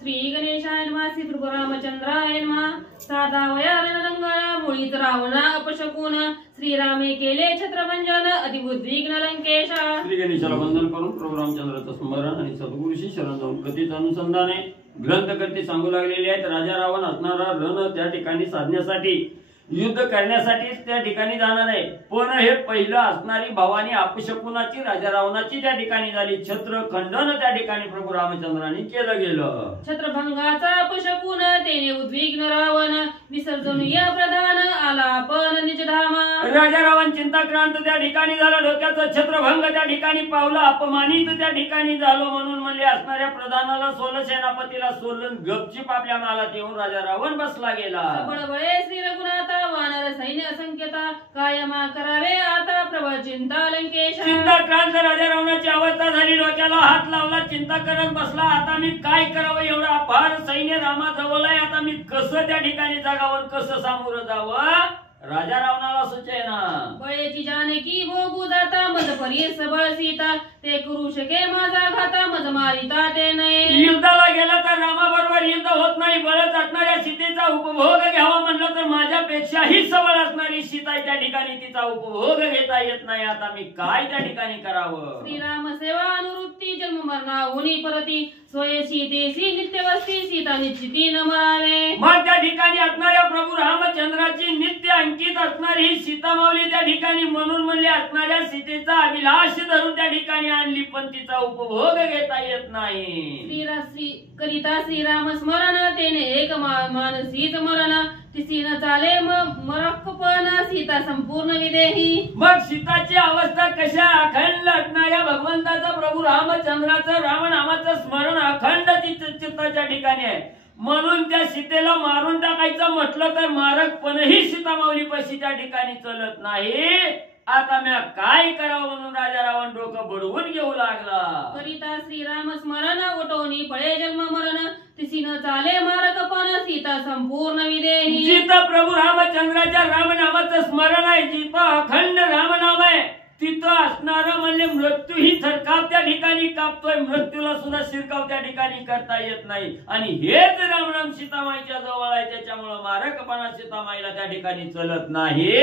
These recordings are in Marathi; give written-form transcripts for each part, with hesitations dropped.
श्री गणेशाय नमः श्री प्रभु रामचंद्राय नमः साधा वया रणरंगाळा मुळीत रावणा अपशकुन श्रीरामे केले छत्रभंजन अतिबुद्धिघ्न लंकेशा। श्री गणेशाला वंदन करून प्रभू रामचंद्राचं स्मरण आणि सद्गुरूशी शरण जाऊन कथेचं अनुसंधाने ग्रंथकर्ते सांगू लागलेले आहेत। राजा रावण असणारा रण त्या ठिकाणी साधण्यासाठी युद्ध करण्यासाठी त्या ठिकाणी जाणार आहे, पण हे पहिलं असणारी भवानी अपशकुनाची राजा रावणाची त्या ठिकाणी झाली। छत्र खंडन त्या ठिकाणी प्रभू रामचंद्रांनी केलं गेलं। छत्रभंगाचा अपशकुन तेने उद्विग्न रावण विसर्जन या प्रधान आला आपण निजधामा। राजा रावण चिंताक्रांत त्या ठिकाणी झाला, डोक्याचं छत्रभंग त्या ठिकाणी पावलं, अपमानित त्या ठिकाणी झालो म्हणून म्हणले असणाऱ्या प्रधानाला सोल सेनापतीला सोलन गपचीप आपल्या मालात येऊन राजा रावण बसला गेला। बळबळे श्री रघुनाथा वानर सैन्य असंख्यता कायमा करावे आता प्रबळ चिंता लंकेशा। चिंताक्रांत राजा रावणाची अवस्था झाली, डोक्याला हात लावला, चिंता करत बसला। आता मी काय करावं, एवढा अपार सैन्य रामाजवळ आहे, आता मी कसं त्या ठिकाणी जागावर कसं सामोरं जावं राजा रावणाला सुचेना। बळेची जानकी भोगू जाता मज परी सबळ सीता ते करू शके माझा घाता मज मारिता ते नये। युद्धाला गेला तर रामाबरोबर युद्ध होत नाही, बळच असणाऱ्या सीतेचा उपभोग घ्यावा म्हणलं तर माझ्यापेक्षाही सबळ असणारी सीता त्या ठिकाणी तिचा उपभोग घेता येत नाही, आता मी काय त्या ठिकाणी करावं। श्रीराम सेवा अनुवृत्ती जन्म मरणा उनी परती स्वये सीतेसी नित्यवस्ती सीता निश्चिती न मरावे। मग त्या ठिकाणी असणाऱ्या प्रभू रामचंद्राची नित्य अंकित असणारी ही सीता माऊली त्या ठिकाणी म्हणून म्हणले असणाऱ्या सीतेचा अभिलाष धरून त्या ठिकाणी आणली, पण तिचा उपभोग घेता येत नाही। करिता श्रीराम स्मरण तेने एक मानसीच मरण तिसीन चाले मरकपण सीता संपूर्ण विदेही। मग सीताची अवस्था कशा अखंड असणाऱ्या भगवंताचं प्रभू रामचंद्राचं रामनामाचं स्मरण अखंड चित्ताच्या ठिकाणी आहे, म्हणून त्या सीतेला मारून टाकायचं म्हटलं तर मारकपणही सीता माऊलीपाशी त्या ठिकाणी चलत नाही। आता मी काय करावं म्हणून राजा रावण डोकं बडवून घेऊ लागला। करिता श्रीराम स्मरण ओटोनी पळे जन्म मरण तिसीन चाले मारकपण सीता संपूर्ण विदेही। जिथं प्रभू रामचंद्राच्या रामनामाचं स्मरण आहे, जिथं अखंड रामनाम आहे, तिथं असणारं म्हणजे मृत्यू ही थरकाप त्या ठिकाणी कापतोय, मृत्यूला सुद्धा शिरकाव त्या ठिकाणी करता येत नाही। आणि हेच रामनाम सीतामाईच्या जवळ आहे, त्याच्यामुळे मारकपणा सीतामाईला त्या ठिकाणी चलत नाही।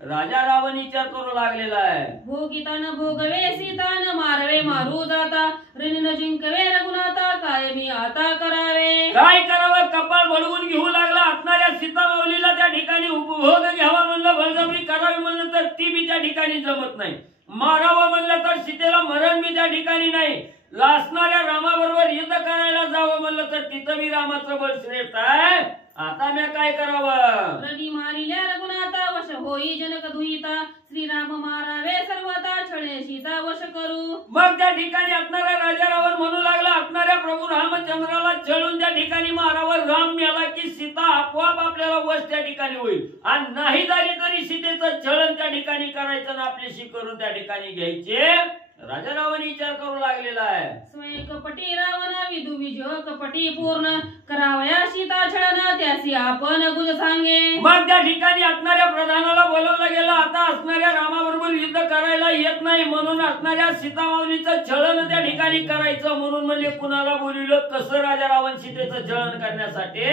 राजा रावण विचार करू लागलेला आहे, भोगितान भोगवे सीतान मारवे मारू जाता ऋण जिंकवे रघुनाथा काय मी आता करावे। काय करावं, कपाळ बळवून घेऊ लागला। असणाऱ्या सीता माऊलीला त्या ठिकाणी उपभोग घ्यावा म्हणलं, बळजबरी करावी म्हणलं तर ती बी त्या ठिकाणी जमत नाही, मारावं म्हणलं तर सीतेला मरण बी त्या ठिकाणी नाही, असणाऱ्या रामाबरोबर युद्ध करायला जावं म्हणलं तर तिथं बी रामाचं बळ श्रेष्ठ आहे। आता मी काय करावं, रणी मारिल्या रघुनाथा वश होई जनक दुहिता श्रीराम मारावे सर्वता छळे सीता वश करू। मग त्या ठिकाणी असणारा राजा रावण म्हणू लागला, असणाऱ्या प्रभू रामचंद्राला छळून त्या ठिकाणी मारावं, राम मेला की सीता आपोआप आपल्याला वश त्या ठिकाणी होईल, आणि नाही झाली तरी सीतेचं छळण त्या ठिकाणी करायचं ना आपल्याशी करून त्या ठिकाणी घ्यायचे। राजा रावण विचार करू लागलेला आहे, स्वयं कपटी रावण विदु विजय कपटी पूर्ण करावया सीता छळण त्यासी आपण गुज सांगे। मग त्या ठिकाणी असणाऱ्या प्रधानाला बोलवलं गेलं, आता असणाऱ्या रामाबरोबर युद्ध करायला येत नाही, म्हणून असणाऱ्या सीता माऊलीचं छळण त्या ठिकाणी करायचं, म्हणून म्हणजे कुणाला बोलवलं, कसं राजा रावण सीतेचं छळण करण्यासाठी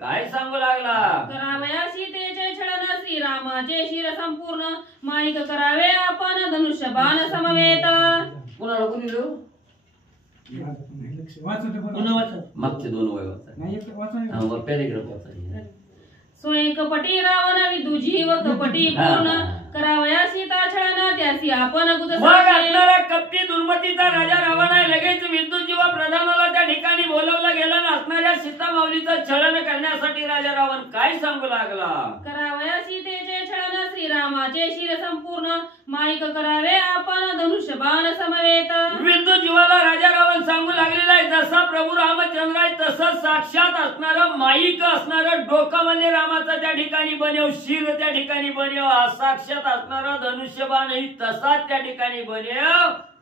काय सांगू लागला, करावया सीतेचे छळण श्रीरामाचे शिर संपूर्ण माईक करावे आपण धनुष्य बाण समवेत। कुणाला बोलवलं, मागचे दोन वय स्वयं कपटी रावण विदु जीव कपटी पूर्ण करावया सीता छळण त्यासी आपण गुज सांगे। कपटी दुर्मतीचा राजा रावण आहे, लगेच विद्युत जीवा प्रधानाला त्या ठिकाणी बोलवलं गेलं, असणाऱ्या सीता माऊलीचं छळण करण्यासाठी राजा रावण काय सांगू लागला, करावया सीतेचे छळण श्रीरामाचे शिर संपूर्ण माईक करावे आपण धनुष्य बाण समवेत। विद्युत जीवाला राजा रावण सांगू लागलेला आहे, जसा प्रभू रामचंद्र आहे तसं साक्षात असणारं माईक असणारं डोकं म्हणजे रामाचं त्या ठिकाणी बनेव, शिर त्या ठिकाणी बनेव, साक्षात असणारा धनुष्यबाण ही तसाच त्या ठिकाणी बनेव।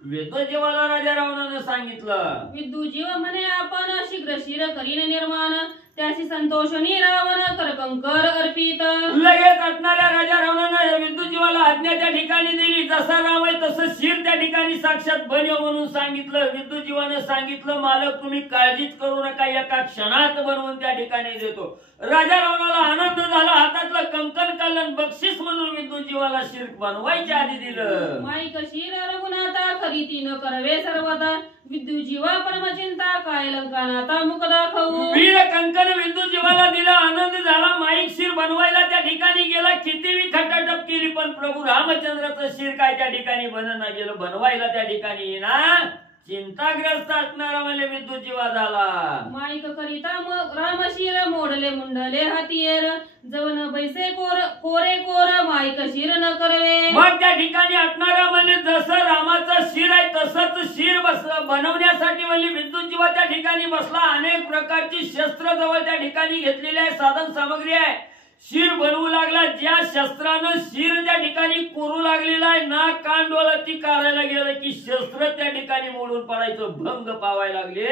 विद्युजीवाला राजा रावणाने सांगितलं, विद्युजीव म्हणे आपण शीघ्र शिर करीन निर्माण त्याशी संतोषणी रावण करकंकर अर्पित. लगेच असणाऱ्या राजा रावणानं विद्युजीवाला आज्ञा त्या ठिकाणी दिली. जसा राम आहे तसं शिर त्या ठिकाणी साक्षात बनव म्हणून सांगितलं. विद्युजीवानं सांगितलं, मालक तुम्ही काळजीच करू नका, एका क्षणात बनवून त्या ठिकाणी देतो. राजा रावणाला आनंद झाला. हातातलं कंकण काढलं, बक्षीस म्हणून विद्युजीवाला शिर बनवायच्या आधी दिलं. माईक शिर रघुनाथा खरीती न करवे सर्वदा. विद्युजीवा परमचिंता काय लंकानाथा मुख दाखवू. वीर कंकण विद्युजीवाला दिला. आनंद झाला. माईक शिर बनवायला त्या ठिकाणी गेला. कितीही खटाटप केली पण प्रभू रामचंद्राचं शिर काय त्या ठिकाणी बनना गेलं. बनवायला त्या ठिकाणी ना चिंताग्रस्त असणारा म्हणजे विद्युजीवा झाला. माईक करिता मग रामशिर मोडले मुंडले हातीयर. जवन बैसे कोरे कोर माईक शिर न करवे. मग त्या ठिकाणी असणारा म्हणजे जसं रामाचं शिर आहे तसंच शिर बनवण्यासाठी म्हणजे विद्युजीवा त्या ठिकाणी बसला. अनेक प्रकारची शस्त्र जवळ त्या ठिकाणी घेतलेली आहे, साधन सामग्री आहे. शिर बनवू लागला. ज्या शस्त्रानं शिर त्या ठिकाणी कोरू लागलेला आहे, नाक कान डोळती काढायला गेलं की शस्त्र त्या ठिकाणी मोडून पडायचं, भंग पावायला लागले.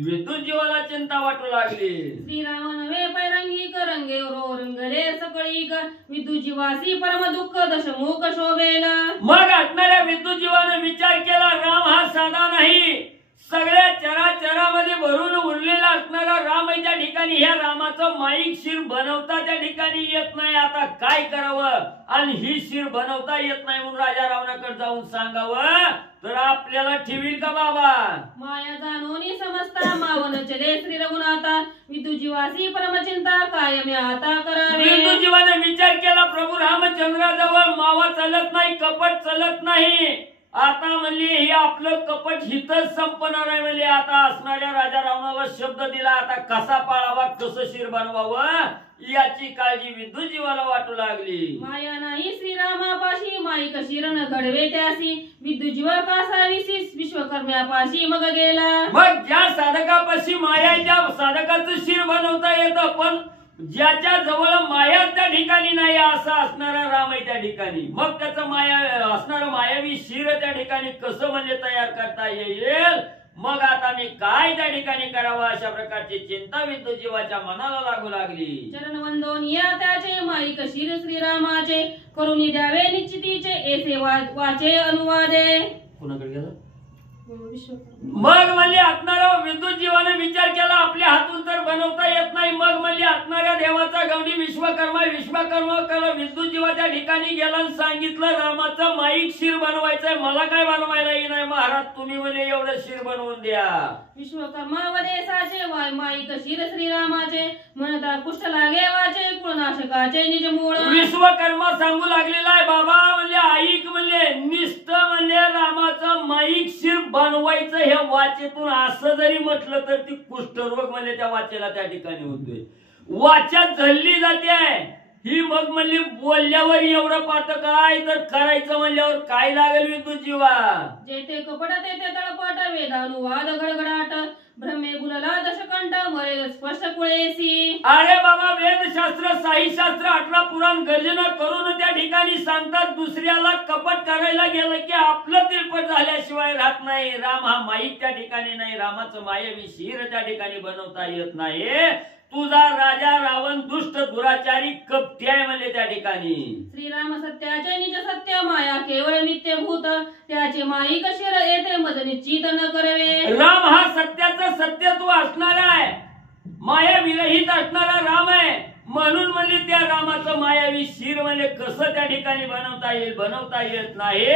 विद्युजीवाला चिंता वाटू लागली. श्रीराम नवे पैरंगी करंगे रंगले सकळीक. विद्युजीवासी परम दुःख दशमुख शोभेल. मग असणाऱ्या विद्युजीवाने विचार केला, राम हा साधा नाही, सगळ्या चराचरामध्ये भरून उरलेला असणारा राम आहे. त्या ठिकाणी ह्या रामाचं माईक शिर बनवता त्या ठिकाणी येत नाही. आता काय करावं. आणि ही शिर बनवता येत नाही म्हणून राजा रावणाकडे जाऊन सांगावं तर आपल्याला ठेवील का बाबा. माया जाणोनी समजता मावन चले श्री रघुनाथा. विद्युजीवासी परमचिंता काय मी आता करावे. विद्युजीवाने विचार केला, प्रभू रामचंद्राजवळ मावा चालत नाही, कपट चालत नाही. आता म्हणले हे आपलं कपट हितच संपणार आहे. म्हणले आता असणाऱ्या राजा रावणाला शब्द दिला, आता कसा पाळावा, कसं शिर बनवावं याची काळजी विद्युजीवाला वाटू लागली. माया नाही श्रीरामापाशी माईक शिर न घडवे त्यासी. विद्युजीवा कासाविसी विश्वकर्म्यापाशी मग गेला. मग ज्या साधकापाशी माया आहे त्या साधकाचं शिर बनवता येतं, पण ज्याच्या जवळ माया त्या ठिकाणी नाही असा असणारा राम आहे त्या ठिकाणी. मग त्याचं माया असणारं मायावी शिर त्या ठिकाणी कसं म्हणजे तयार करता येईल. मग आता मी काय त्या ठिकाणी करावं अशा प्रकारची चिंता विद्युजीवाच्या मनाला लागू लागली. चरण वंदोन या त्याचे माईक शिर श्रीरामाचे. करुणी द्यावे निश्चितीचे ऐसे वाचे अनुवादे. कुणाकडे गेला. विश्वकर्मा. मग म्हणजे असणारा विद्युजीवाने विचार केला, आपल्या हातून तर बनवता येत नाही. मग म्हणजे असणाऱ्या देवाचा गवडी विश्वकर्मा विद्युजीवा त्या ठिकाणी गेला आणि सांगितलं, रामाचं माईक शिर बनवायचंय, मला काय बनवायला येई नाही महाराज, तुम्ही म्हणजे एवढं शिर बनवून द्या. विश्वकर्मा वदेसाचे वाय माईक शिर श्रीरामाचे. म्हणता कुष्ठ लागे वाचे कुळनाशकाचे निज मूळ. विश्वकर्मा सांगू लागलेला आहे, बाबा म्हणजे ऐक म्हणजे निष्ठ म्हणजे रामाचं माईक शिर बनवायचं ह्या वाचेतून असं जरी म्हटलं तर ती कुष्ठरोग म्हणजे त्या वाचेला त्या ठिकाणी होतोय. वाचा झल्ली जाते ही. मग म्हणली बोलल्यावर एवढं पाठ काय तर करायचं म्हणल्यावर काय लागेल विद्युजीवा. जेथे कपट तेथे तळपट वेदानुवाद गडगडाट. भ्रमे गुलला दशकंठ मरे स्पष्ट कुळेसी. अरे बाबा वेदशास्त्र साहिशास्त्र 18 पुराण गर्जना करून त्या ठिकाणी सांगतात, दुसऱ्याला कपट करायला गेलं की आपलं तिरपट झाल्याशिवाय राहत नाही. राम हा माईक त्या ठिकाणी नाही, रामाचं मायावी शिर त्या ठिकाणी बनवता येत नाही. तुझा राजा रावण दुष्ट दुराचारी कपटी आहे म्हणजे त्या ठिकाणी. श्रीराम सत्याचे निज सत्य माया केवळ नित्यभूत. त्याचे माईक शिर येते मज निश्चित न करवे. राम हा सत्याचं सत्यत्व असणारा आहे, माया विरहित असणारा राम आहे. म्हणून म्हणजे त्या रामाचं मायावी शिर म्हणजे कसं त्या ठिकाणी बनवता येईल, बनवता येत नाही.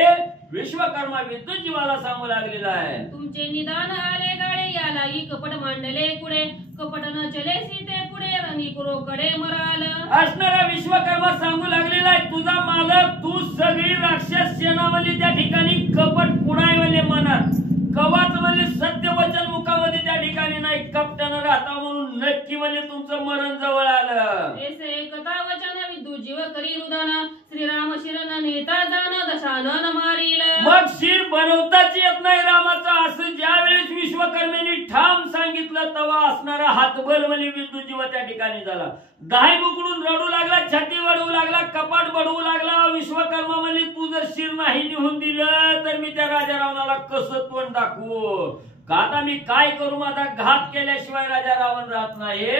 विश्वकर्मा विद्युजीवाला सांगू लागलेला आहे. तुमचे निदान आले गाडे यालाही कपट मांडले पुढे. कपट न चले सीते पुढे रणी कडे मराल. असणारा विश्वकर्मा सांगू लागलेला आहे, तुझा मालक तू सगळी राक्षस सेना म्हणजे त्या ठिकाणी कपट पुढाय म्हणजे मनात कवाच म्हणजे सत्य वचन मुखामध्ये त्या ठिकाणी नाही, कपटानं राहता म्हणून नक्की म्हणजे तुमचं मरण जवळ आलं. ऐसे कथा वचन विद्युजीव करी रुदान. श्रीराम शिरन नेता जान दशानन मारील. मग शिर बनवताच येत नाही रामाचं असं ज्या वेळेस विश्वकर्मेने ठाम सांगितलं तेव्हा असणारा हातबल म्हणजे विद्युजीवा त्या ठिकाणी झाला. दाही बुकडून रडू लागला, छाती वडवू लागला, कपाट बडवू लागला. विश्वकर्मा म्हणजे तू जर शिर नाही निघून दिलं तर मी त्या राजा रावणाला कसं तोंड दाखवू. का आता मी काय करू, माझा घात केल्याशिवाय राजा रावण राहत नाही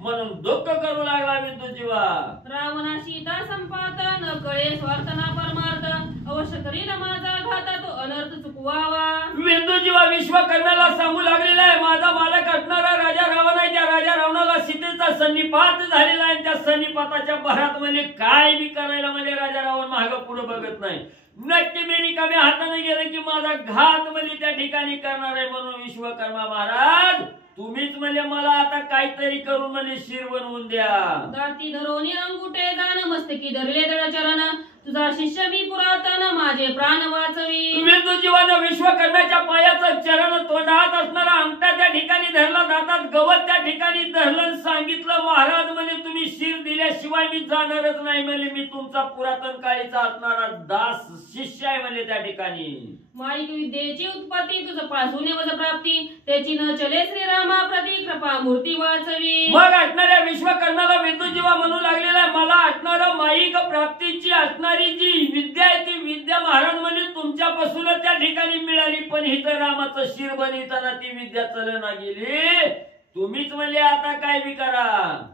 म्हणून दुःख करू लागला विंधुजीवा. रावणा सीता संपात न कळे स्वार्थ ना परमार्थ अवश्य करील माझा घाता तो अनर्थ चुकवावा. विंधुजीवा विश्वकर्म्याला सांगू लागलेला आहे माझा मालक असणारा राजा रावण आहे. त्या राजा रावणाला सीतेचा सन्निपात झालेला आहे. त्या सन्निपाताच्या भरात म्हणजे काय बी करायला म्हणजे राजा रावण मागं पुढे बघत नाही. नक्की मी रिकाम्या हाताने गेले की माझा घात म्हणजे त्या ठिकाणी करणार आहे. म्हणून विश्वकर्मा महाराज तुम्हीच म्हणजे मला आता काहीतरी करून म्हणजे शिर बनवून द्या. दाती धरोनी अंगुठे दान मस्तकी धरले दळचरण तुझा शिष्य मी पुरातन माझे प्राण वाचवी. विंधुजीवानं विश्वकर्म्याच्या पायाचं चरण तोंडात असणारा अंगठा त्या ठिकाणी धरला जातात. गवत त्या ठिकाणी धरलं सांगितलं महाराज म्हणजे तुम्ही शिर दिल्याशिवाय मी जाणारच नाही. म्हणजे मी तुमचा पुरातन काळीचा असणारा दास शिष्य आहे म्हणजे त्या ठिकाणी. माईक विद्येची उत्पत्ती तुझ पासून वज प्राप्ती त्याची न चले श्रीरामा प्रति कृपा मूर्ती वाचवी. मग असणाऱ्या विश्वकर्माला विंधुजीवा म्हणू लागलेला मला असणारं माईक प्राप्तीची असणारी जी विद्या आहे ती विद्या महाराज म्हणजे तुमच्यापासूनच त्या ठिकाणी मिळाली. पण इथं रामाचं शिर बनविताना ती विद्या चलना गेली. तुम्हीच म्हणजे आता काय बी करा.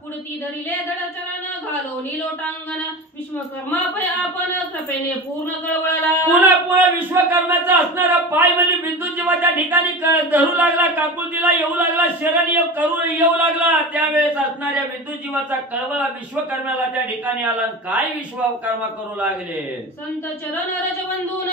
पुढती धरिले दडचरण घालोनी लोटांगण विश्वकर्मा पै आपण कृपेने पूर्ण कळवळला. पुन्हा विश्वकर्म्याचा असणारा पाय म्हणजे विंधुजीवाच्या ठिकाणी धरू लागला. काकुळतीला येऊ लागला. शरण करू येऊ लागला. त्यावेळेस असणाऱ्या विंधुजीवाचा कळवळा विश्वकर्म्याला त्या ठिकाणी आला. काय विश्वकर्मा करू लागले. संत चरण रजबंधून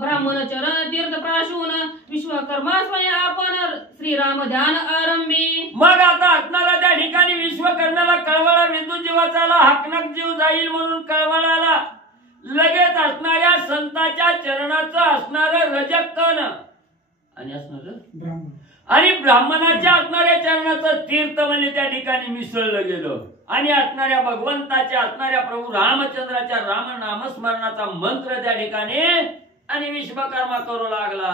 ब्राह्मण चरण तीर्थ प्राशून विश्वकर्मा स्वयं आपण श्रीराम ध्यान आरंभी. मग आता असणारा त्या ठिकाणी विश्वकर्म्याला कळवळा विंधुजीवाचा हाकनक जीव जाईल म्हणून कळवळाला. लगेच असणाऱ्या संताच्या चरणाचं असणारं रजकण आणि असणारं आणि ब्राह्मणाच्या असणाऱ्या चरणाचं तीर्थ म्हणजे त्या ठिकाणी मिसळलं गेलं. आणि असणाऱ्या भगवंताच्या असणाऱ्या प्रभू रामचंद्राच्या राम नामस्मरणाचा मंत्र त्या ठिकाणी आणि विश्वकर्मा करू लागला.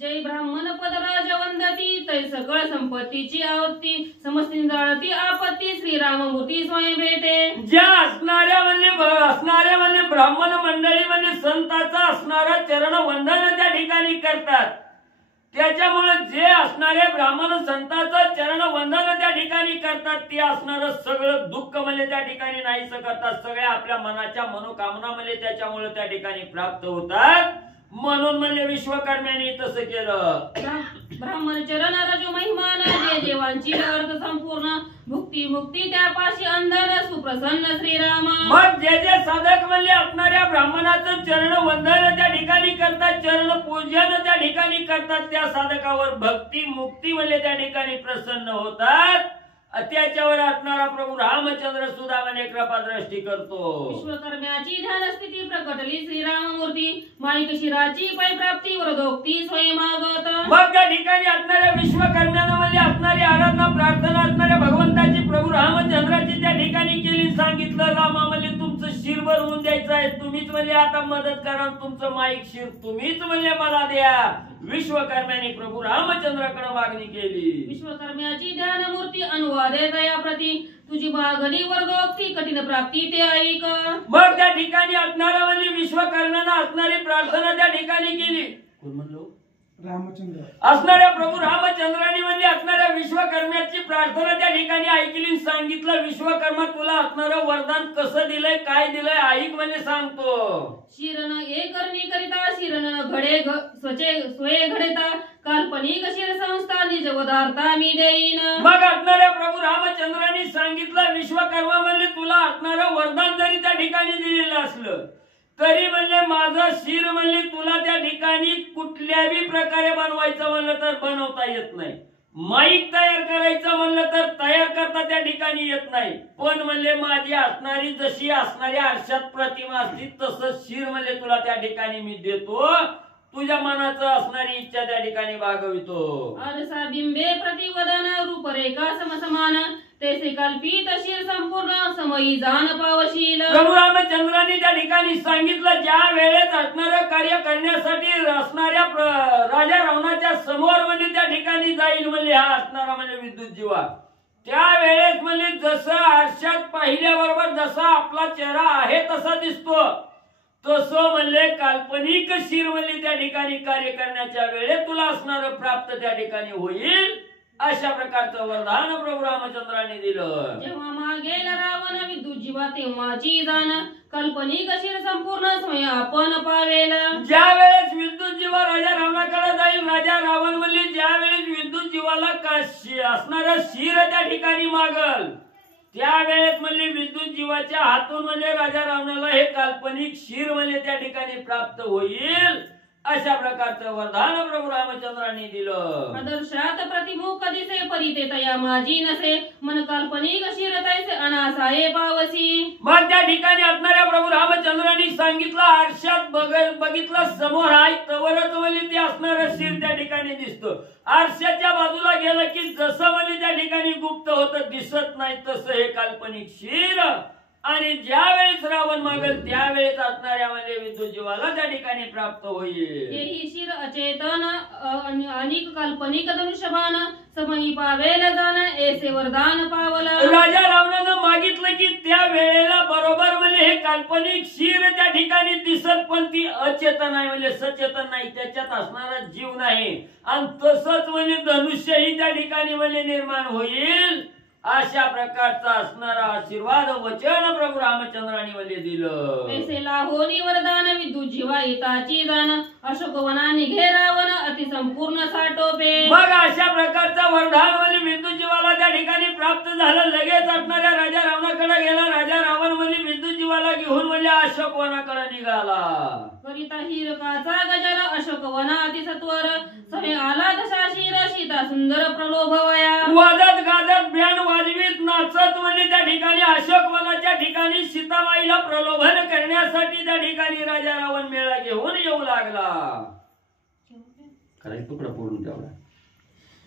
जय ब्राह्मण पदराज वंदती तै सकळ संपत्तीची आवत्ती समस्ती जाळती आपत्ती श्रीराम मूर्ती स्वयं भेटे. ज्या असणाऱ्या म्हणजे ब्राह्मण मंडळी म्हणजे संताचा असणारा चरण वंदन त्या ठिकाणी करतात. त्याच्यामुळे जे असणारे ब्राह्मण संताचं चरण वंदन त्या ठिकाणी करतात ते असणारं सगळं दुःख म्हणजे त्या ठिकाणी नाहीस करतात. सगळ्या आपल्या मनाच्या मनोकामना म्हणजे त्याच्यामुळे त्या ठिकाणी प्राप्त होतात. म्हणून म्हणजे विश्वकर्म्याने तसं केलं. ब्राह्मण चरण रजो महिमान जे जेवांची अर्थ संपूर्ण भुक्ती मुक्ती त्यापाशी अंधन सुप्रसन्न श्रीराम. मग जे जे साधक म्हणजे असणाऱ्या ब्राह्मणाचं चरण वंदन त्या ठिकाणी करतात. चरण पूजन त्या ठिकाणी करतात. त्या साधकावर भक्ती मुक्ती म्हणजे त्या ठिकाणी प्रसन्न होतात. त्याच्यावर असणारा प्रभू रामचंद्र सुद्धा म्हणजे कृपा दृष्टी करतो. विश्वकर्म्याची ध्यान स्थिती प्रकटली श्रीराम मूर्ती माईक शिराची पै प्राप्ती वरदोक्ती स्वयंमागत. मग त्या ठिकाणी असणाऱ्या विश्वकर्म्यानं म्हणजे असणारी आराधना प्रार्थना असणाऱ्या भगवंताची प्रभू रामचंद्राची त्या ठिकाणी केली. सांगितलं रामा म्हणजे तुमचं शिर भरवून द्यायचं आहे. तुम्हीच म्हणजे आता मदत करा. तुमचं माईक शिर तुम्हीच म्हणजे मला द्या. विश्वकर्म्याने प्रभू रामचंद्राकडे मागणी केली. विश्वकर्म्याची ध्यान मूर्ती अनुवादे दया प्रती तुझी मागणी वरदोक्ती कठीण प्राप्ती ते ऐक. मग त्या ठिकाणी असणारा म्हणजे विश्वकर्म्यानं असणारी प्रार्थना त्या ठिकाणी केली. कोण म्हणलो रामचंद्र असणाऱ्या प्रभू रामचंद्राने म्हणजे असणाऱ्या विश्वकर्म्याची प्रार्थना त्या ठिकाणी ऐकली. सांगितलं विश्वकर्मा तुला असणारं वरदान कसं दिलंय काय दिलंय ऐक म्हणजे सांगतो. शिरण एक करणी करिता शिरण घडे स्वये घडेता काल्पनिक शिर संस्था निज पदार्था मी देईन. मग असणाऱ्या प्रभू रामचंद्राने सांगितलं विश्वकर्मा म्हणजे तुला असणारं वरदान जरी त्या ठिकाणी दिलेलं असलं तरी म्हणजे माझं शिर म्हणजे तुला त्या ठिकाणी कुठल्याही प्रकारे बनवायचं म्हणलं तर बनवता येत नाही. माईक तयार करायचं म्हणलं तर तयार करता त्या ठिकाणी येत नाही. पण म्हणजे माझी असणारी जशी असणाऱ्या आरशात प्रतिमा असती तसं शिर म्हणजे तुला त्या ठिकाणी मी देतो. तुझ्या मनाचं असणारी इच्छा त्या ठिकाणी भागवितो. आरसा बिंबे प्रतिवदन रूपरेखा समसमान तैसे कल्पित शिर संपूर्ण समयी जाण पावशील. प्रभू रामचंद्राने त्या ठिकाणी सांगितलं ज्या वेळेस असणारं कार्य करण्यासाठी असणाऱ्या राजा रावणाच्या समोर म्हणजे त्या ठिकाणी जाईल म्हणजे हा असणारा म्हणजे विद्युत जीवा त्यावेळेस म्हणजे जसं आरशात पाहिल्याबरोबर जसा आपला चेहरा आहे तसा दिसतो तसं म्हणले काल्पनिक शिर म्हणले त्या ठिकाणी कार्य करण्याच्या वेळेत तुला असणार प्राप्त त्या ठिकाणी होईल अशा प्रकारचं वरदान प्रभू रामचंद्राने दिलं. जेव्हा मागेल रावण विद्युत जीवा तेव्हाची जाण काल्पनिक शिर संपूर्ण स्वयं आपण पावेल. ज्या वेळेस विद्युत जीवा राजा रावणाकडे जाईल, राजा रावण म्हणले ज्या वेळेस विद्युत जीवाला असणारा शिर त्या ठिकाणी मागल त्यावेळेस म्हणले विद्युत जीवाच्या हातून म्हणजे राजा रावणाला हे काल्पनिक शिर म्हणजे त्या ठिकाणी प्राप्त होईल अशा प्रकारचं वरदान प्रभू रामचंद्रांनी दिलं. आदर्शात प्रतिमुख दिसे परिते तया माझी नसे मन काल्पनिक शिर तैसे अनासाये पावसी. मग त्या ठिकाणी असणाऱ्या प्रभू रामचंद्रांनी सांगितलं आरशात बघितलं समोर आहे तवरच म्हणजे ते असणारं शिर त्या ठिकाणी दिसतं. आरशाच्या बाजूला गेलं की जसं म्हणजे त्या ठिकाणी गुप्त होतं दिसत नाही तसं हे काल्पनिक शिर. आणि ज्या वेळेस रावण मागेल त्यावेळेस असणाऱ्या म्हणजे विद्युत जीवाला त्या ठिकाणी प्राप्त होईल. तेही शिर अचेतन अनेक काल्पनिक धनुष्यबाण समही पावेल जाण ऐसे वरदान पावलं. राजा रावणानं मागितलं की त्या वेळेला बरोबर म्हणजे हे काल्पनिक शिर त्या ठिकाणी दिसत पण ती अचेतन आहे म्हणजे सचेतन नाही त्याच्यात असणारा जीव नाही. आणि तसंच म्हणजे धनुष्यही त्या ठिकाणी म्हणजे निर्माण होईल अशा प्रकारचा असणारा आशीर्वाद वचन प्रभू रामचंद्रांनी मध्ये दिलं. ऐसे लाहोनी वरदान विद्युत जीवा येताची जाण अशोक वना निघे रावण अति संपूर्ण साठोपे. मग अशा प्रकारचा वरदान म्हणजे विद्युत जीवाला त्या ठिकाणी प्राप्त झालं. लगेच असणाऱ्या राजा रावणाकडे गेला. राजा रावण म्हणजे विद्युत जीवाला घेऊन म्हणजे अशोक वनाकडे निघाला. करिता हिरकाचा गजर अशोक वना अति सत्वर सवे आला तसा शिर सीता सुंदर प्रलोभवया. वाजत गाजत बँड वाजवीत नाचत म्हणजे त्या ठिकाणी अशोक वनाच्या ठिकाणी सीतामाईला प्रलोभन करण्यासाठी त्या ठिकाणी राजा रावण मेळा घेऊन येऊ लागला. तुकडा पडून ठेवला.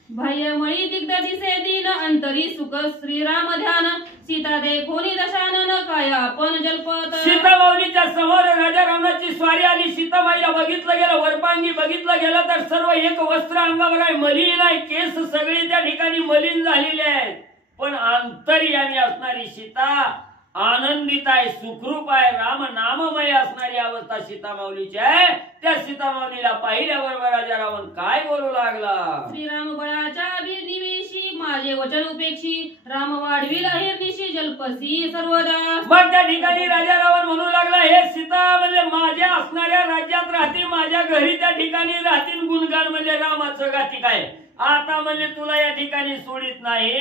बाह्यमयी दिग्ध दिसे दीन अंतरी सुख श्रीराम ध्यान सीता देखोनी दशानन काय आपण जल्पत. सीतामाऊलीच्या समोर राजा रावणाची स्वारी आली. सीतामाईला बघितलं गेलं वरपांगी बघितलं गेलं तर सर्व एक वस्त्र अंगावर आहे मलिन आहे. केस सगळी त्या ठिकाणी मलिन झालेले आहेत. पण अंतर्यामी असणारी सीता आनंदित आहे सुखरूप आहे राम नाममय असणारी अवस्था सीतामाऊलीची आहे. त्या सीतामाऊलीला पाहिल्याबरोबर राजा रावण काय बोलू लागला. श्रीराम बळाच्या निवेशी माझे वचन उपेक्षी राम वाढविल अहिर्निशी जल्पसी सर्वदा. मग त्या ठिकाणी राजा रावण म्हणू लागला हे सीता म्हणजे माझ्या असणाऱ्या राज्यात राहते माझ्या घरी त्या ठिकाणी राहतील गुणगान म्हणजे रामाचं गाती काय आता म्हणजे तुला या ठिकाणी सोडित नाही.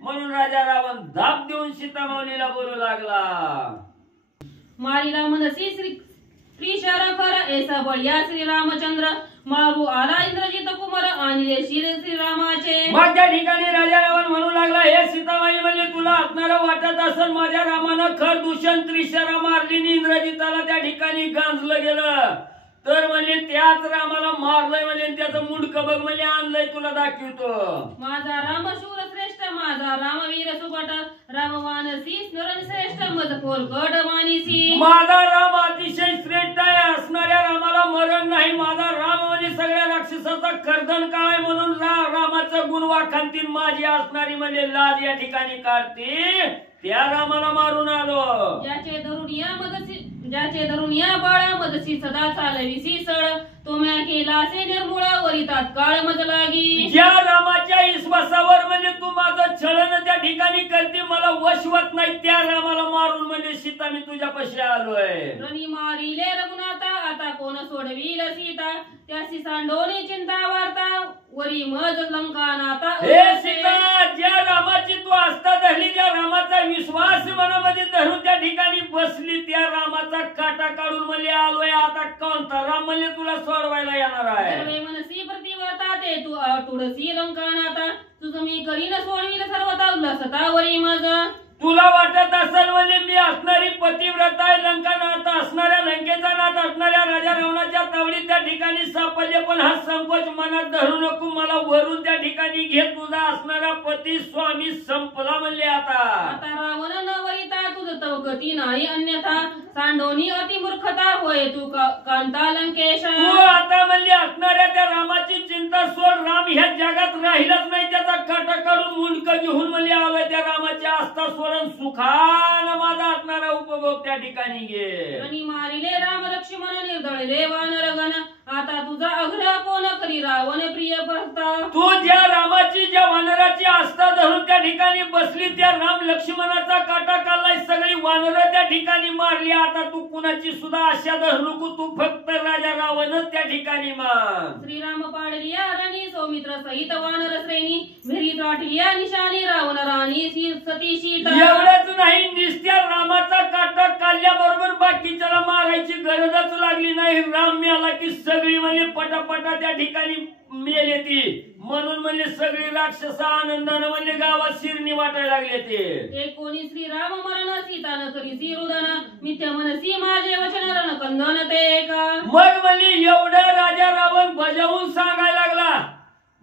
म्हणून राजा रावण धाप देऊन सीतामाऊलीला बोलू लागला. मारिला मनसी श्री शरखर ऐसा बळिया श्री रामचंद्र मारू आला इंद्रजित कुमार आणले श्रीरामाचे. मग त्या ठिकाणी राजा रावण म्हणू लागला हे सीतामाई म्हणजे तुला असणारं वाटत असेल माझ्या रामानं खर दूषण त्रिशरा मारली इंद्रजिताला त्या ठिकाणी गांजलं गेलं तर म्हणजे त्याच रामाला मारलंय म्हणजे त्याचं मुंडकं बघ म्हणजे आणलंय तुला दाखवतो. माझा राम शूर श्रेष्ठ माझा राम वीर सुबट राम मानसी स्मरण श्रेष्ठ मद कोलकट मानिसी. माझा राम अतिशय श्रेष्ठ आहे असणाऱ्या रामाला मरण नाही. माझा राम म्हणजे सगळ्या राक्षसाचा कर्दन काळ आहे म्हणून रामाचं गुण वाखांतील माझी असणारी म्हणजे लाज या ठिकाणी काढते त्या रामाला मारून आलो. ज्याचे धरून या बाळा मदसी सदा चालविसी सळ तुम्या केलासे निर्मूळ वरी तात्काळ मज लागी. ज्या रामाच्या विश्वासावर म्हणजे तू माझं छळण त्या ठिकाणी करते मला वशवत नाही त्या रामाला मारून म्हणजे सीता मी तुझ्यापाशी आलोय. रणी मारिले रघुनाथा आता कोण सोडविल सीता त्यासी सांडोनी चिंता वार्ता वरी मज लंका नाता. हे सीता ज्या रामाची तू आस्था धरली ज्या रामाचा विश्वास मनामध्ये धरून त्या ठिकाणी बसली त्या रामाचा काटा काढून म्हणजे आलोय. आता कोणता राम म्हणजे तुला सोडवायला येणार आहे. मनसी प्रतिव्रता ते तू तुळसी लंका नाता तुझं मी करीन सोडविल सर्वता उल्हासतावरी मज. तुला वाटत असेल म्हणजे मी असणारी पतिव्रता आहे लंका नाथ असणाऱ्या लंकेचा नाथ असणाऱ्या राजा रावणाच्या तावडीत त्या ठिकाणी सापडले पण हा संकोच मनात धरू नको मला वरून त्या ठिकाणी घे तुझा असणारा पती स्वामी संपला म्हणले. आता रावण न वरिता तुझं तव गती नाही अन्यथा सांडोनी अतिमूर्खता होय तू कांता लंकेश. तू आता म्हणले असणाऱ्या त्या रामाची चिंता सोड राम ह्या जगात राहिलच नाही त्याचा काटा काढून मुंडकं घेऊन म्हणले आलोय त्या रामाच्या असता सोडून सुखानं माझा असणारा उपभोग त्या ठिकाणी घे. आणि मारिले राम लक्ष्मण निर्दळले वानरगण, आता तुझा अघरा कोण करी रावण प्रिय भक्ता. तू ज्या रामाची ज्या वानराची आस्था धरून त्या ठिकाणी बसली, त्या राम लक्ष्मणाचा काटा काढलाय, सगळी वानर त्या ठिकाणी मारली. आता तू कुणाची सुद्धा आशा धरू नको, तू फक्त राजा रावणच त्या ठिकाणी मार. श्रीराम पाडलिया रणी सौमित्र सहित वानर श्रेणी, विहिरीत वाटलिया निशाणी रावण राणी सती सीता. एवढंच नाही, निस्त्या रामाचा काटा काढल्याबरोबर बाकीच्याला मारायची गरजच लागली नाही. राम मिळाला की सगळी म्हणजे पटापटा त्या ठिकाणी मेले ती. म्हणून म्हणजे सगळी राक्षस आनंदानं म्हणजे गावात शिरणी वाटायला लागले ते. एक कोणी श्रीराम मरण सीता न करी रुदन, मिथ्या मनसी माझे वचन रण कंदन ते का. मग म्हणजे एवढं राजा रावण बजावून सांगायला लागला.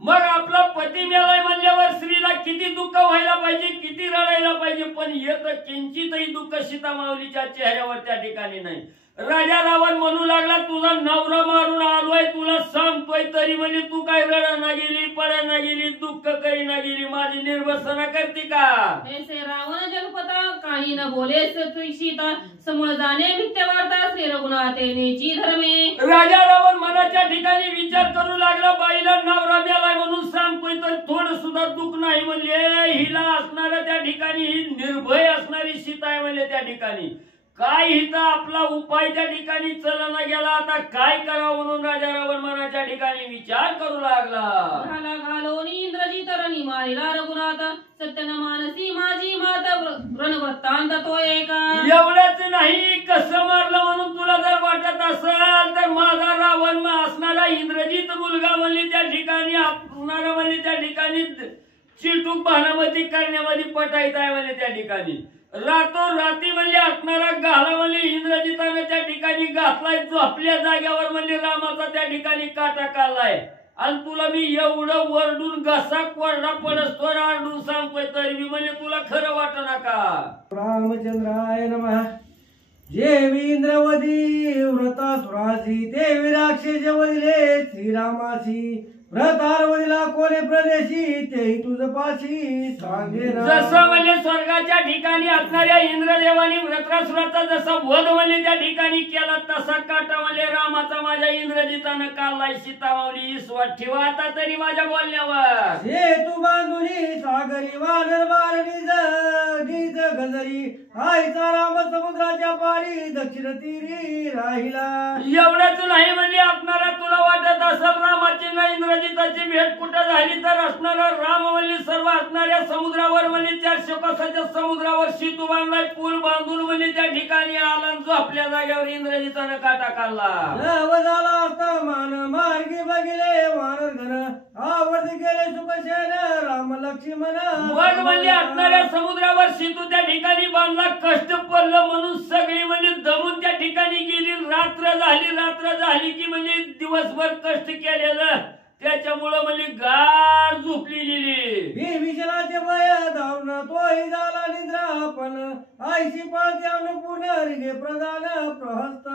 मग आपला पती मेलाय म्हणल्यावर स्त्रीला किती दुःख व्हायला पाहिजे, किती रडायला पाहिजे, पण येत किंचितही दुःख सीता माऊलीच्या चेहऱ्यावर त्या ठिकाणी नाही. राजा रावण म्हणू लागला, तुझा नवरा मारून आलोय, तुला सांगतोय तरी म्हणजे तू काय रडना गेली, पडना गेली, दुःख करीना गेली, माझी निर्वसना करते का. ऐसे रावण जगपता काही न बोले सीता, समूळ जाणे मिथ्या वार्ता श्री रघुनाथे नेची धर्मे. राजा रावण मनाच्या ठिकाणी विचार करू लागला, बाईला नवरा मेलाय म्हणून सांगतोय तर थोडं सुद्धा दुःख नाही म्हणले. हिला असणाऱ्या त्या ठिकाणी ही निर्भय असणारी सीता आहे म्हणले त्या ठिकाणी. काय हिचा आपला उपाय त्या ठिकाणी चलना गेला, आता काय करावं म्हणून राजा रावण मनाच्या ठिकाणी विचार करू लागला. घाला घालोनी इंद्रजित रणी मारिला रघुनाथ, सत्यन मानसी माझी माता रणवृत्तांत तो एका. एवढंच नाही, कसं मारलं म्हणून तुला जर वाटत असेल तर माझा रावण असणारा इंद्रजित मुलगा म्हणजे त्या ठिकाणी असणारा म्हणजे त्या ठिकाणी चिटूक भानामती करण्यामध्ये पटायत आहे म्हणजे त्या ठिकाणी. रात्री म्हणजे असणारा गाला म्हणजे इंद्रजिताने त्या ठिकाणी घातलाय, झोपल्या जाग्यावर म्हणजे रामाचा त्या ठिकाणी काटा काढलाय. आणि तुला मी एवढं वरडून घसा कोरडा पडतो आरडून सांगतोय तरी मी म्हणजे तुला खरं वाटना का. रामचंद्राय नमः. जे इंद्रवदी व्रतासुरासी, ते विराक्षे वदिले श्रीरामासी, व्रतार वदिला कोणे प्रदेशी, तेही तुझ पाशी सांगे. जसं म्हणजे स्वर्गाच्या ठिकाणी असणाऱ्या इंद्रदेवानी व्रतासुराचा जसा वध म्हणजे त्या ठिकाणी केला, तसा काटा म्हणजे रामाचा माझ्या इंद्रजितानं काढलाय. सीता माऊली विश्वास ठेवा आता तरी माझ्या बोलण्यावर. हे तू बांधुनी सागरी वानर बारणी गीत गजरी, आईचा राम समुद्राच्या पारी दक्षिण तीरी राहिला. एवढंच नाही म्हणजे असणारा तुला वाटत असेल रामाची ना इंद्रजिताची भेट कुठं झाली तर असणारा राम म्हणजे सर्व असणाऱ्या समुद्रावर म्हणजे 400 कोसाच्या समुद्रावर सेतू बांधलाय, पूल बांधून म्हणजे त्या ठिकाणी आला, जो आपल्या जागेवर इंद्रजितानं काटा काढला. झाला असता मान मार्गी बघिले वानर घन, आवड गेले सुखशेन राम लक्ष्मण. मग म्हणजे असणाऱ्या समुद्रावर सेतू त्या ठिकाणी बांधला, कष्ट पडलं म्हणून सगळी म्हणजे दमून त्या ठिकाणी गेली. रात्र झाली की म्हणजे दिवसभर कष्ट केलेलं त्याच्यामुळं म्हणजे गाढ झोपली गेली. विषणाचे वय धावण तोही झाला निद्रा, पण आईशी पाळते अन्नपूर्ण रिगे प्रधान प्रहस्त.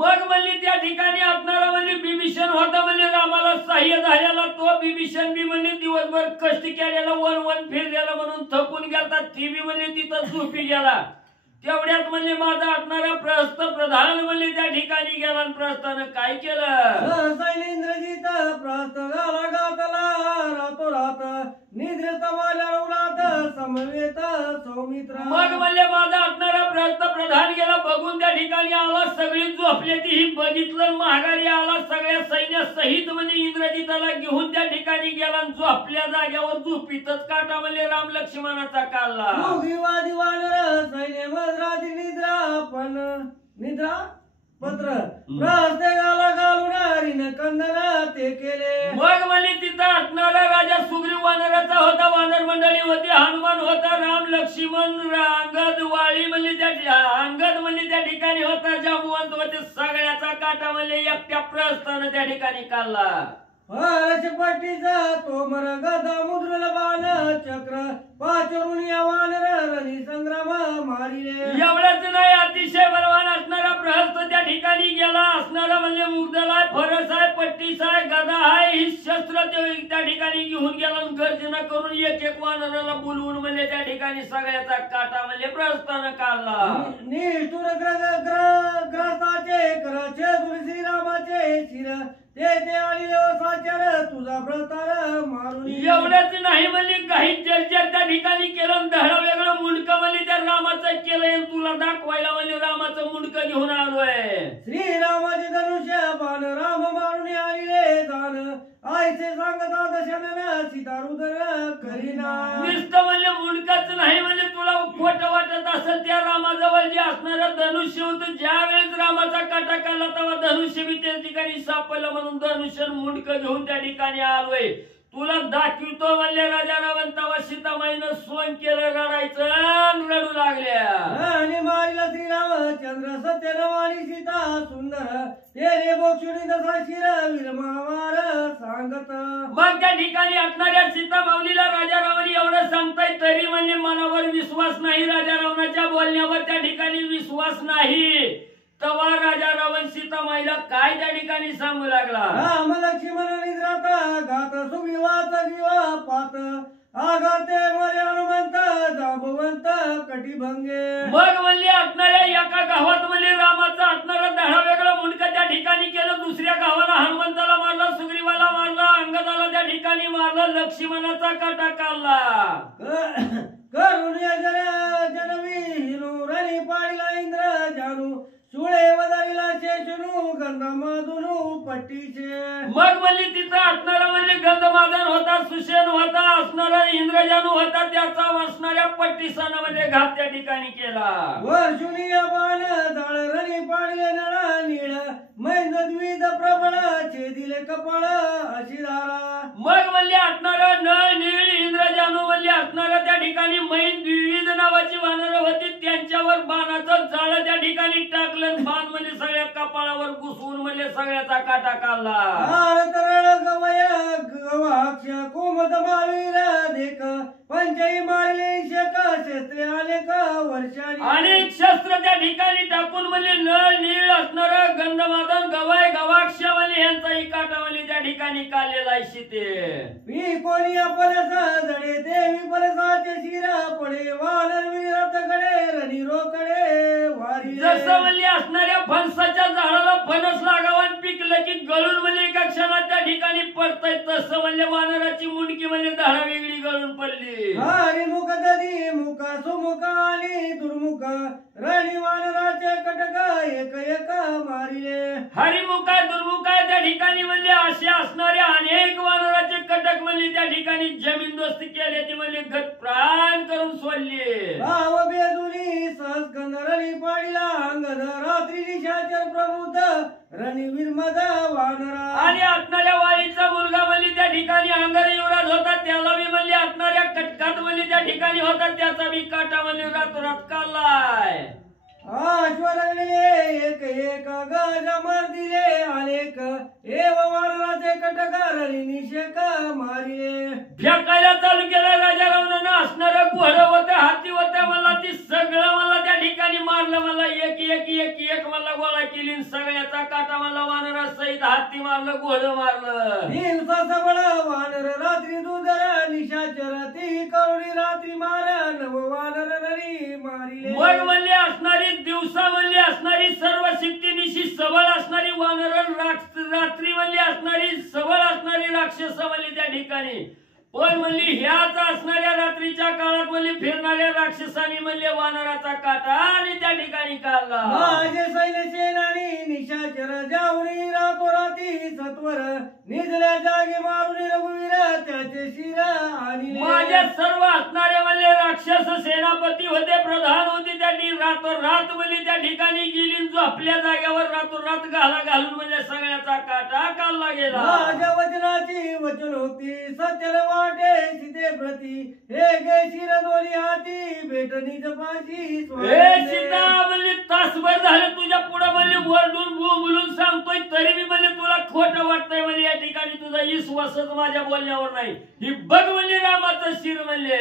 मग म्हणजे त्या ठिकाणी असणारा म्हणजे बिभीषण होता म्हणजे रामाला सहाय्य झालेला, तो बिभीषण बी म्हणजे दिवसभर कष्ट केलेला, वन फिरलेला म्हणून थकून गेला, ती बी म्हणजे तिथं झोपी गेला. तेवढ्यात म्हणजे माझा असणारा प्रहस्त प्रधान म्हणजे त्या ठिकाणी गेला. प्रहस्तानं काय केलं, इंद्रजित प्रहस्त गाला गातला रातोरात, निद्रेत वाल्यात समवेत सौमित्र. मग म्हणजे माझा असणारा प्रहस्त प्रधान गेला, बघून त्या ठिकाणी आला, सगळी झोपले ती ही बघितलं, महागारी आला सगळ्या सैन्य सहित म्हणजे इंद्रजिताला घेऊन त्या ठिकाणी गेला. झोपल्या जाग्यावर झोपीतच काटा म्हणजे राम लक्ष्मणाचा काढला. वादी वानर सैन्य मद्राती निद्रा, पण निद्रा पत्र प्रहस्ते गाला घालून हरिण कंदन ते केले. मग म्हणजे तिथं असणारा राजा सुग्रीव वानराचा होता, वानर मंडळी होती, हनुमान होता, राम लक्ष्मण अंगद वाळी म्हणजे त्या अंगद म्हणजे त्या ठिकाणी होता, जांबुवंत होते. सगळ्याचा काटा म्हणजे एकट्या प्रहस्तानं त्या ठिकाणी काढला. पट्टीचा तोमर गदा मुद्रल बाण चक्र, पाचरून या वानर रणी संग्राम मारिले. एवढंच नाही, अतिशय बलवान असणारा प्रहस्त तो त्या ठिकाणी गेला असणारा म्हणजे मुगदल आहे, फरस आहे, पट्टीस आहे, गदा आहे, ही शस्त्र ते त्या ठिकाणी घेऊन गेला आणि गर्जना करून एक एक वानराला बोलवून म्हणजे त्या ठिकाणी सगळ्याचा काटा म्हणजे प्रस्थान काढला. निष्ठुर ग्रस्ताचे कराचे श्रीरामाचे शिर ते आणि साचार तुझा प्रतार मारून एवढंच नाही म्हणजे काही जर्जर त्या ठिकाणी केलं, धडा वेगळं मुंडक म्हणजे त्या रामाचं केलंय, तुला दाखवायला म्हणजे रामाचं मुंडक घेऊन आलोय. श्रीरामाचे धनुष्य बाण राम मारून आले जाण आईचे सांगता दशानन सीतारुदर करीना. नुसतं म्हणजे मुंडकच नाही म्हणजे तुला खोटं वाटत असेल, त्या रामाजवळ जे असणारं धनुष्य होतं, ज्या वेळेस रामाचा काटा काढला तेव्हा धनुष्य मी त्या ठिकाणी सापडलं म्हणून धनुष्य मुंडक घेऊन त्या ठिकाणी आलोय. तुला दाखवतो म्हणले राजा रावण. तेव्हा सीतामाईनं सोंग केलं, रडायचं रडू लागल्या. आणि मारिला श्रीरामचंद्र सत्यनवाणी सीता सुंदर तेरे बोक्षुनी दसा शिर विरमावार सांगत. मग त्या ठिकाणी असणाऱ्या सीता माऊलीला राजा रावण एवढं सांगताय तरी म्हणजे मनावर विश्वास नाही, राजा रावणाच्या बोलण्यावर त्या ठिकाणी विश्वास नाही. तेव्हा राजा रावण सीतामाईला काय त्या ठिकाणी सांगू लागला. राम लक्ष्मण निद्रात घात सुग्रीवात ग्रीवा पात आगाते मरे हनुमंत जांबवंत कटिभंगे. मग म्हणले असणाऱ्या एका गावात म्हणजे रामाचं असणारं दहा वेगळं मुंडक त्या ठिकाणी केलं, दुसऱ्या गावाला हनुमंताला मारलं, सुग्रीवाला मारलं, अंगदाला त्या ठिकाणी मारलं, लक्ष्मणाचा काटा काढला. करुण जनवी हिनू रणी पाळीला इंद्र जानू सुळे वदारीला शेषणू गंधमाधुनू पट्टीचे. मग म्हणली तिथं असणारा म्हणजे गंधमादन होता, सुषेण होता, असणारा इंद्रजानू होता, त्याचा असणाऱ्या पट्टीसानं म्हणजे घात त्या ठिकाणी केला. वर्षुनी बाण जाळ रणी पाळले नळा नीळ मैंद द्विध प्रबळ छेदिले कपाळ अशी धारा. मग म्हणले असणारं नळ नीळ इंद्रजानू म्हणले असणारं त्या ठिकाणी मैन द्विविध नावाची वानरं होती, त्यांच्यावर बाणाचं जाळ त्या ठिकाणी टाकलं, बाण म्हणजे सगळ्या कपाळावर घुसवून म्हणजे सगळ्याचा काटा काढला. तरळ गवय गवाक्ष कोमद मावीर देख पंचई मारले शक शस्त्रे अनेक वर्षांनी. अनेक शस्त्र त्या ठिकाणी टाकून म्हणजे नळ नीळ असणारं गंधमादन गवय गवाक्ष म्हणजे यांचाही काटा म्हणजे त्या ठिकाणी काढलेला आहे. सीते मी कोणी अपलस जडे ते विपलसाचे शिर पडे वानर विरत कडे रणी रोकडे वारी. जसं म्हणजे असणाऱ्या फणसाच्या झाडाला फणस लागावा पिकलं की गळून म्हणजे एका क्षणात त्या ठिकाणी पडतंय, तसं म्हणजे वानराची मुंडकी म्हणजे धारा वेगळी गळून पडली. हरिमुख दधी मुख सुमुख आणि दुर्मुख रणी वानराचे कटक एक एक मारिले. हरिमुखाय दुर्मुखाय त्या ठिकाणी म्हणजे असे असणाऱ्या अनेक वानराचे कटक म्हणजे त्या ठिकाणी जमीनदोस्ती केली, ती म्हणजे गत प्राण करून सोडली. भाव बेजुनी सहस्कंद रणी पाडीला अंगद रात्री निशाचर प्रमुद रणी विरमद वानरा. आणि असणाऱ्या वाळीचा मुलगा म्हणजे त्या ठिकाणी अंगर युवराज होता, त्याला बी म्हणजे असणाऱ्या कटकात म्हणजे त्या ठिकाणी होता, त्याचा बी काटा म्हणजे रातोरात काढलाय. आश्वरले एक एक गज मर्दिले अनेक एव वानराचे कटकार निषेक मारिले. फेकायला चालू केलं राजा रावणानं. असणारं घोडं होतं, हाती होतं, मला ती सगळं मला त्या ठिकाणी मारलं. मला एक एक एक एक मला गोळा केली, सगळ्याचा काटा मला वानरा सहित हाती मारलं, घोडं मारलं. हिंसा सबळ वानर रात्री दुधर निशाचर ती करुणी रात्री मार नव वानर रणी मारिले. मग म्हणले असणारी दिवसा म्हणले असणारी सर्व शक्तीनिशी सबळ असणारी वानर, रात्री म्हणले असणारी सबळ असणारी राक्षस म्हणले त्या ठिकाणी. पण म्हणली ह्याच असणाऱ्या रात्रीच्या काळात म्हणले फिरणाऱ्या राक्षसांनी म्हणले वानराचा काटा आणि त्या ठिकाणी काढला. माझे सैन्य सेनानी निशाचर जाऊनी रातोराती सत्वर निजल्या जागी मारून रघुवीर त्याचे शिर आणि माझ्या सर्व असणारे म्हणले राक्षस सेनापती होते, प्रधान होते, त्यांनी रातोरात म्हणजे त्या ठिकाणी गेली, जो आपल्या जागेवर रातोरात घालून म्हणजे सगळ्याचा काटा काढला गेला. माझ्या वचनाची वचन होती सत्य वाटे सीते प्रती हे गे शिर दोन्ही हाती भेट निज पाशी. हे सीता म्हणले तासभर झालं तुझ्या पुढे म्हणले वरडून बोलून सांगतोय, तरी मी म्हणले तुला खोटं वाटतंय म्हणजे या ठिकाणी तुझा विश्वासच माझ्या बोलण्यावर नाही. ही बघ म्हणले रामाचं शिर म्हणले.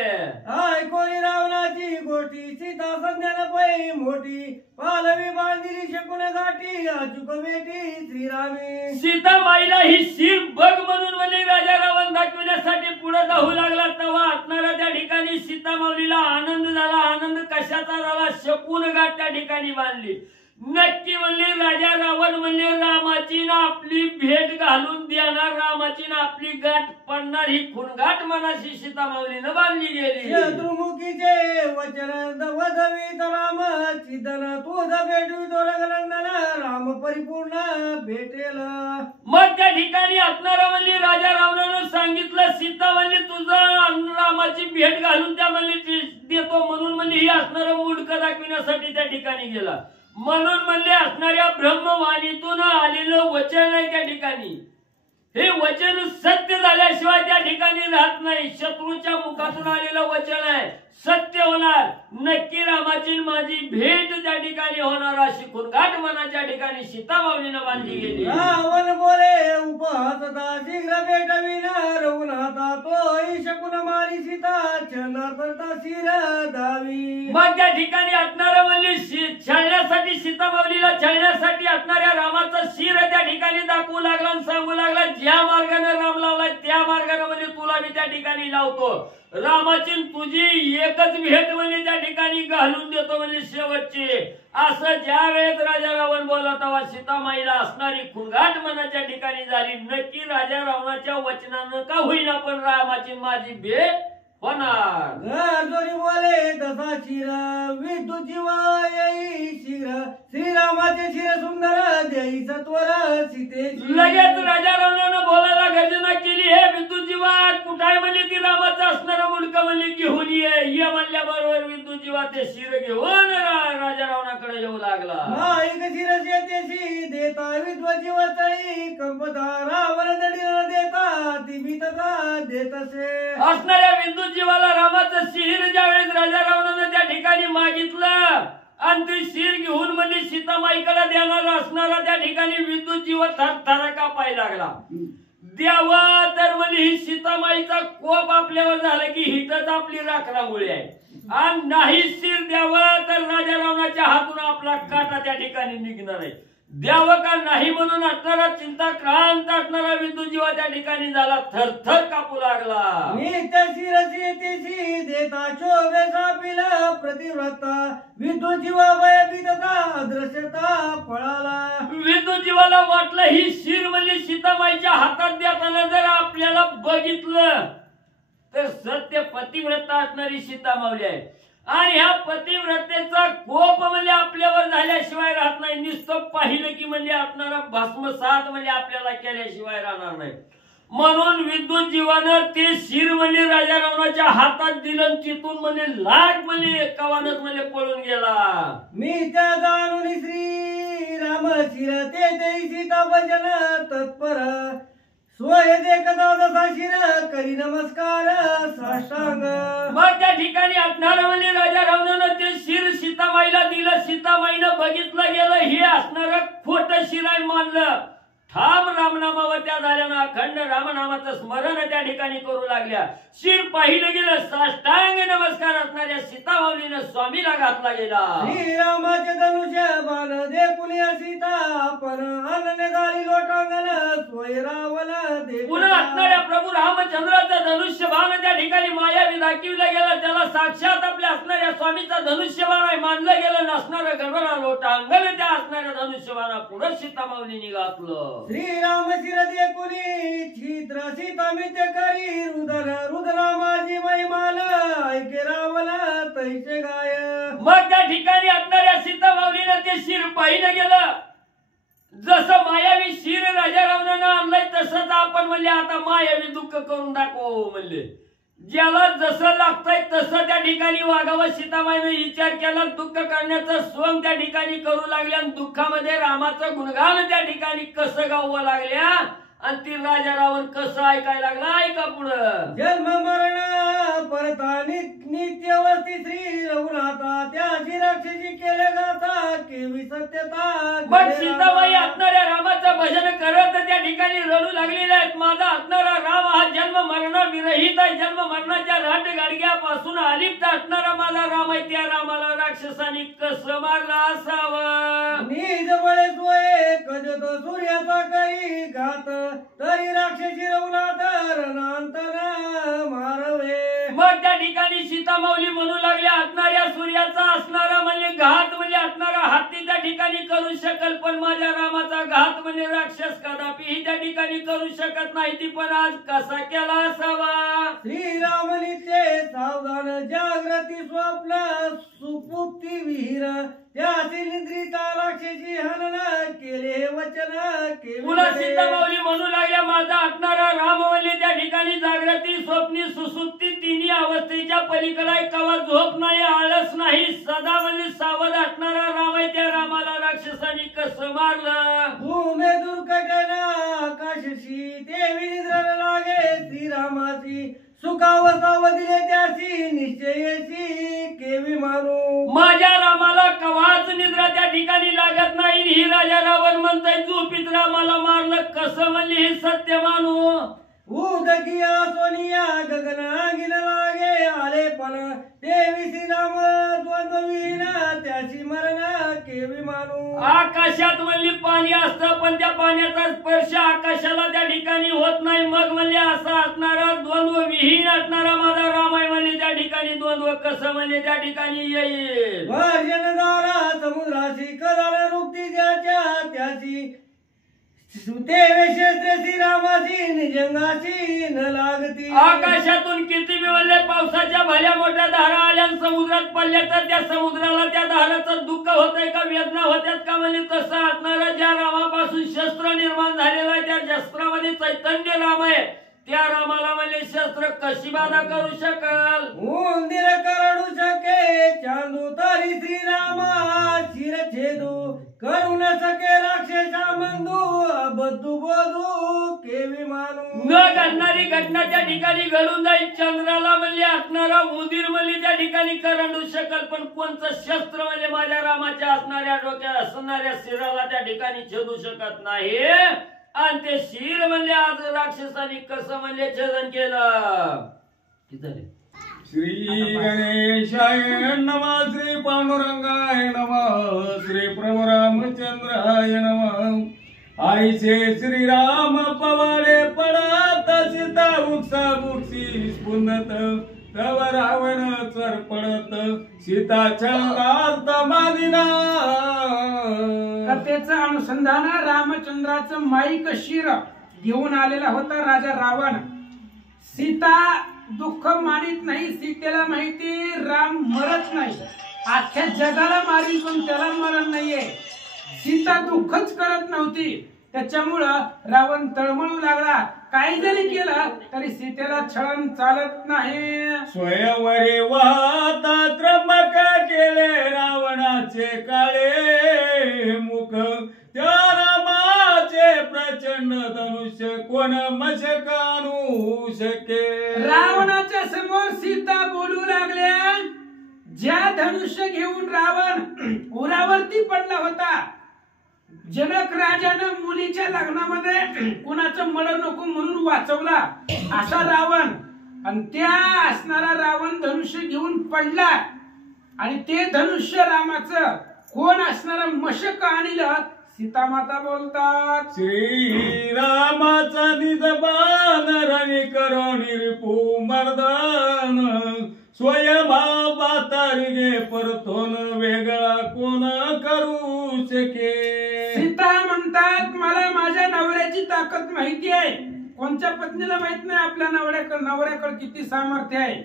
हाय कोणी रावणाची गोष्ट गोष्टी सीता संज्ञान पै मोठी पालवी बांधिली शकून गाठी अचूक बेटी श्रीरामे सीतामाईला ही शिर बघ म्हणून म्हणे राजा रावण दाखविण्यासाठी पुढे जाऊ लागला तेव्हा असणारा त्या ठिकाणी सीतामाऊलीला आनंद झाला. आनंद कशाचा झाला? शकून गाठ त्या ठिकाणी बांधली. नक्की म्हणले राजा रावण म्हणले रामाची ना आपली भेट घालून देणार, रामाची ना आपली गाठ पडणार, ही खुणगाठ मनाशी सीतामाऊलीनं बांधली गेली. शत्रुमुखीचे वचन वदवीत राम चिदन तुझ भेटवितो रघुनंदन राम परिपूर्ण भेटेल. मग त्या ठिकाणी असणारा म्हणले राजा रावणानं सांगितलं सीता म्हणले तुझं रामाची भेट घालून त्या म्हणले देतो म्हणून म्हणले ही असणारा मुडक दाखविण्यासाठी त्या ठिकाणी गेला. म्हणून म्हणले असणाऱ्या ब्रह्मवाणीतून आलेलं वचन आहे त्या ठिकाणी, हे वचन सत्य झाल्याशिवाय त्या ठिकाणी राहत नाही. शत्रूच्या मुखातून आलेलं वचन आहे, सत्य होणार. नक्की रामाची माझी भेट त्या ठिकाणी होणार अशी खुणगाठ मनाच्या ठिकाणी सीतामाऊलीनं बांधली गेली. रावण बोले उपहासता शीघ्र भेटविन रघुनाथा तोही शकून मारी सीता छळणार करता शिर दावी. मग त्या ठिकाणी असणारं म्हणले छळण्यासाठी सीतामाऊलीला छळण्यासाठी असणाऱ्या रामाचा शिर त्या ठिकाणी दाखवू लागला आणि सांगू लागला ज्या मार्गाने राम लावलाय त्या मार्गाने म्हणजे तुला मी त्या ठिकाणी लावतो. रामाची तुझी एकच भेट म्हणजे त्या ठिकाणी घालून देतो म्हणजे शेवटची. असं ज्या वेळेस राजा रावण बोलला तेव्हा सीतामाईला असणारी खुणगाठ मनाच्या ठिकाणी झाली. नक्की राजा रावणाच्या वचनानं का होईना पण रामाची माझी भेट होणार. घर जोरी बोले तसा शिर विद्युत जीवा येई शिर श्रीरामाचे शिर सुंदर देई सत्वर सीतेची. लगेच राजा रावणानं बोलायला गर्जना केली, हे विद्युत जीवा कुठाय म्हणले ती रामाचं असणारा मुडकं म्हणले घेऊन ये म्हणल्या बरोबर विद्युत जीवा ते शिर घेऊन राजा रावणाकडे येऊ लागला. माईक शिर शेतेशी देता विद्युत जीवा तळी कंपता रावण दडीला देता ती भीतता देतसे. असणाऱ्या विद्युत जीवाला रामाचं शिर ज्यावेळेस राजा रावणानं त्या ठिकाणी मागितलं आणि ते शिर घेऊन म्हणजे सीतामाईकडे देणार असणारा त्या ठिकाणी विद्युत जीव थरथर कापाय लागला. द्यावं तर म्हणजे ही सीतामाईचा कोप आपल्यावर झाला की हिथच आपली राखरामुळे आहे आणि नाही शिर द्यावं तर राजा रावणाच्या हातून आपला काटा त्या ठिकाणी निघणार आहे. द्यावं का नाही म्हणून असणारा चिंता क्रांत असणारा विद्युत जीवा त्या ठिकाणी झाला, थरथर कापू लागला. नित्य शिरसी तेशी देता शोभे सापिल प्रतिव्रता विद्युत जीवा भयभीतता अदृश्यता पळाला. विद्युत जीवाला वाटलं ही शिर म्हणजे सीतामाईच्या हातात देताना जर आपल्याला बघितलं तर सत्य पतिव्रता असणारी सीतामाऊली आहे आणि ह्या पतिव्रतेचा कोप म्हणजे आपल्यावर झाल्याशिवाय राहत नाही. नुसतं पाहिलं की म्हणजे असणारा भस्मसात म्हणजे आपल्याला केल्याशिवाय राहणार नाही. म्हणून विद्युत जीवानं ते शिर म्हणजे राजा रावणाच्या हातात दिलं, तिथून म्हणजे लाट म्हणजे कवानच म्हणजे पळून गेला. मी त्या जाणून श्री राम शिर ते सीता भजन तत्पर सोय देखता जसा शिर करी नमस्कार साष्टांग. मग त्या ठिकाणी असणारं म्हणजे राजा रावणानं ते शिर सीतामाईला दिलं. सीतामाईनं बघितलं गेलं हे असणारं खोटं शिर आहे मानलं. ठाम रामनामावर त्या झाल्यानं अखंड रामनामाचं स्मरण त्या ठिकाणी करू लागल्या. शिर पाहिलं गेलं, साष्टांग नमस्कार असणाऱ्या सीतामाऊलीनं स्वामीला घातला गेला. श्रीरामाचे धनुष्य बाण देखून सीता आपण अनन्य गाली लोटांगण सोय रावण दे. पुन्हा असणाऱ्या प्रभू रामचंद्राचं धनुष्य बाण त्या ठिकाणी मायावी दाखविलं गेलं. त्याला साक्षात आपल्या असणाऱ्या स्वामीचा धनुष्य बाण आहे मानलं गेलं. नसणारं गडबडा लोटांगण त्या असणाऱ्या धनुष्य बाणा पुढे सीतामाऊलीने घातलं. श्रीराम शिर देखुनी छिद्र सीता मित्य करी रुद्र माझी महिमाल ऐके रावण तैसे गाय. मग त्या ठिकाणी असणाऱ्या सीतामाऊलीनं ते शिर पाहिलं गेलं. जसं मायावी शिर राजा रावणानं आणलंय तसंच आपण म्हणले आता मायावी दुःख करून दाखवू म्हणले. ज्याला जसं लागतंय तसं त्या ठिकाणी वागावं. सीतामाईने विचार केला, दुःख करण्याचं सोंग त्या ठिकाणी करू लागल्या. दुःखामध्ये रामाचं गुणगान त्या ठिकाणी कसं गावं लागल्या आणि ती राजा रावण कसं ऐकायला लागला. ऐका पुढं. जन्म मरण परता नित्य वस्ती श्री रघुनाथा त्याची राक्षसी केले गाथा केवी सत्यता पण सीताबाई असणाऱ्या रामाचं भजन करत त्या ठिकाणी रडू लागलेले आहेत. माझा असणारा राम हा जन्म मरण विरहित आहे. जन्म मरणाच्या राट गाडग्यापासून अलिप्त असणारा माझा राम आहे. त्या रामाला राक्षसांनी कसं मारला असावं. निज बळे सोये कजत सूर्याचा काही घात तरी राक्षसी रघुनाथ रणांतर मारवे. मग त्या ठिकाणी सीतामाऊली म्हणू लागल्या असणाऱ्या सूर्याचा असणारा म्हणजे घात म्हणजे असणारा हत्ती त्या ठिकाणी करू शकल, पण माझ्या रामाचा घात म्हणजे राक्षस कदापिही त्या ठिकाणी करू शकत नाही. ती पण आज कसा केला असावा. श्रीराम नित्य सावधान जागृती स्वप्न सुपुप्ती विहीर त्याची निद्रिता राक्षसी हनन केले वचन पुन्हा सीतामाऊली म्हणू लागल्या माझा असणारा राम म्हणजे त्या ठिकाणी जागृती स्वप्नी सुसुप्ती तिन्ही अवस्थेच्या पलीकडे कवा झोप नाही आळस नाही सदा म्हणजे सावध असणारा राम आहे. त्या रामाला राक्षसांनी कसं मारलं. भूमे दुर्घटना आकाशशी देवी निद्रा लागे श्रीरामाची सुखावस्था दिले त्याची निश्चयशी केवी मानू. माझ्या रामाला कवाच निद्रा त्या ठिकाणी लागत नाही. ही राजा रावण म्हणताय झोपीत रामाला मारलं कसं म्हणजे हे सत्य मानू. उदकिया सोनिया गगन आगिन लागे आले पण देवी श्रीराम द्वंद्वहीन त्याची मरण केवी मानू. आकाशात म्हणली पाणी असतं पण त्या पाण्याचा स्पर्श आकाशाला त्या ठिकाणी होत नाही. मग म्हणजे असा असणारा द्वंद्व विहीन असणारा माझा राम आहे म्हणजे त्या ठिकाणी द्वंद्व कसं म्हणजे त्या ठिकाणी येईल. वर्जनदारा समुद्राशी कदाल रुक्ती ज्याच्या त्याची देवे शस्त्र श्रीरामाची निजंगाची न लागती. आकाशातून किती म्हणले पावसाच्या भल्या मोठ्या धारा आल्या समुद्रात पडल्या तर त्या समुद्राला त्या धाराचं दुःख होतंय का वेदना होत्यात का म्हणजे तसं असणारा ज्या रामापासून शस्त्र निर्माण झालेलं आहे त्या शस्त्रामध्ये चैतन्य राम आहे. त्या रामाला म्हणजे शस्त्र कशी बाधा करू शकाल. उंदीर करडू शके चांदू तरी श्रीरामा शिरछेदू करू न सके राक्षसा बंधू अबद्धू बोधू केवी मानू. न घडणारी घटना त्या ठिकाणी घडून जाईल. चंद्राला म्हणजे असणारा उंदीर म्हणजे त्या ठिकाणी करंडू शकल पण कोणतं शस्त्र म्हणजे माझ्या रामाच्या असणाऱ्या डोक्यात असणाऱ्या शिराला त्या ठिकाणी छेदू शकत नाही. आणि ते शिर म्हणले आज राक्षसांनी कसं म्हणजे छेदन केलं. श्री गणेशाय नमः श्री पांडुरंगाय नमः श्री प्रभु रामचंद्राय नमः. आईचे श्रीराम पवाडे पडत सीता वृक्षा वृक्षी स्पुंदत तव रावण चर पडत सीता छळार्थ मादिना. कथेचं अनुसंधान रामचंद्राचं माईक शिर घेऊन आलेला होता राजा रावण. सीता दुःख मानित नाही. सीतेला माहिती राम मरत नाही. अख्ख्या जगाला मारील पण त्याला मरण नाहीये. सीता दुःखच करत नव्हती. त्याच्यामुळं रावण तळमळू लागला. काही जरी केलं तरी सीतेला छळण चालत नाही. स्वयंवरी वाहता त्र्यंबक केले रावणाचे काळे मुख त्या रामाचे प्रचंड धनुष्य कोण मशकानू शके. रावणाच्या समोर सीता बोलू लागल्या. ज्या धनुष्य घेऊन रावण उरावरती पडला होता. जनक राजानं मुलीच्या लग्नामध्ये कुणाचं मळ नको म्हणून वाचवला असा रावण. आणि त्या असणारा रावण धनुष्य घेऊन पडला आणि ते धनुष्य रामाचं कोण असणारा मशक आणलं. सीतामाता बोलतात श्रीरामाचा निजबान रणी करो निरपू मर्दन स्वयंभाव बातारिगे परतोन वेगळा कोण करू शके. सीता म्हणतात मला माझ्या नवऱ्याची ताकद माहिती आहे. कोणत्या पत्नीला माहित नाही आपल्या नवऱ्याकडे किती सामर्थ्य आहे.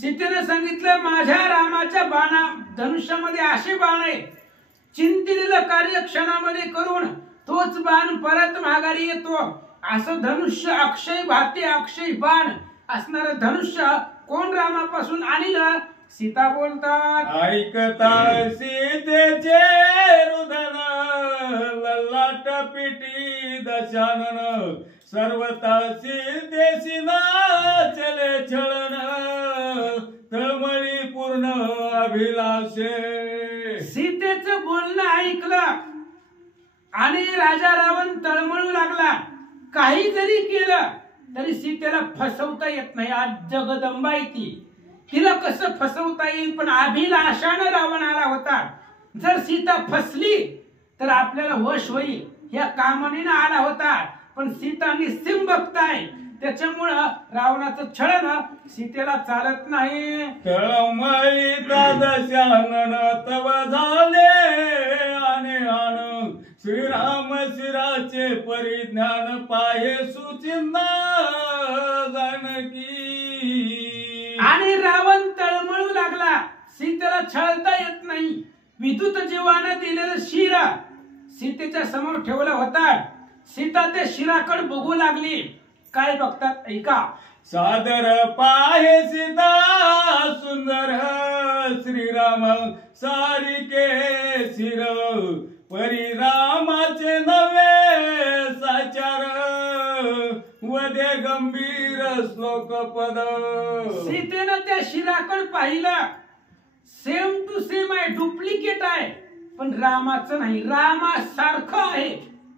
सीतेने सांगितलं माझ्या रामाच्या बाणा धनुष्यामध्ये असे बाण आहे चिंतिलेलं कार्य क्षणामध्ये करून तोच बाण परत माघारी येतो. असं धनुष्य अक्षय भाते अक्षय बाण असणारं धनुष्य कोण रामापासून आणलं. सीता बोलतात ऐकता सीतेचे रुदन ललाट पिटी दशानन सर्वता सीतेशी ना चले छळन तळमळी पूर्ण अभिलाषे. सीतेचं बोलणं ऐकलं आणि राजा रावण तळमळू लागला. काही जरी केलं तरी सीतेला फसवता येत नाही. आज जगदंबा आहे ती, तिला कसं फसवता येईल. पण अभिलाषानं रावण आला होता. जर सीता फसली तर आपल्याला वश होईल या कामनेनं आला होता. पण सीता निस्सिम बघताय, त्याच्यामुळं रावणाचं छळण सीतेला चालत नाही. तळमळीता दशानन तव झाले आणि आण श्रीराम शिराचे परिज्ञान पाहे सुचिंता जानकी. आणि रावण तळमळू लागला. सीतेला छळता येत नाही. विद्युत जीवानं दिलेलं शिर सीतेच्या समोर ठेवलं होता. सीता त्या शिराकडे बघू लागली. काय बघतात ऐका. सादर पाहे सीता सुंदर श्रीराम सारिके शिर परिरामाचे नवे साचार वदे गंभीर श्लोक पद. सीतेनं त्या शिराकडे पाहिलं. सेम टू सेम आहे, डुप्लिकेट आहे, पण रामाचं नाही. रामासारखं आहे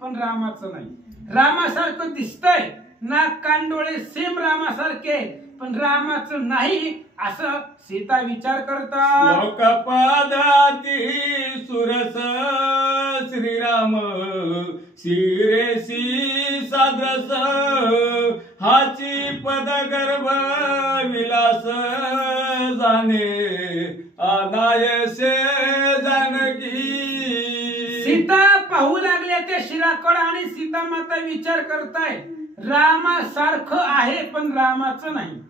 पण रामाचं नाही. रामासारखं दिसतंय, नाक कान डोळे सेम रामासारखे, पण रामाचं नाही असं सीता विचार करतात. लोकपादाती सुरस श्रीराम शिरेशी साद्रस हाची पद गर्भ विलास जाणे अनायसे जानकी. सीता पाहू लागल्या त्या शिराकडे आणि सीता माता विचार करताय रामासारखं आहे पण रामाचं नाही.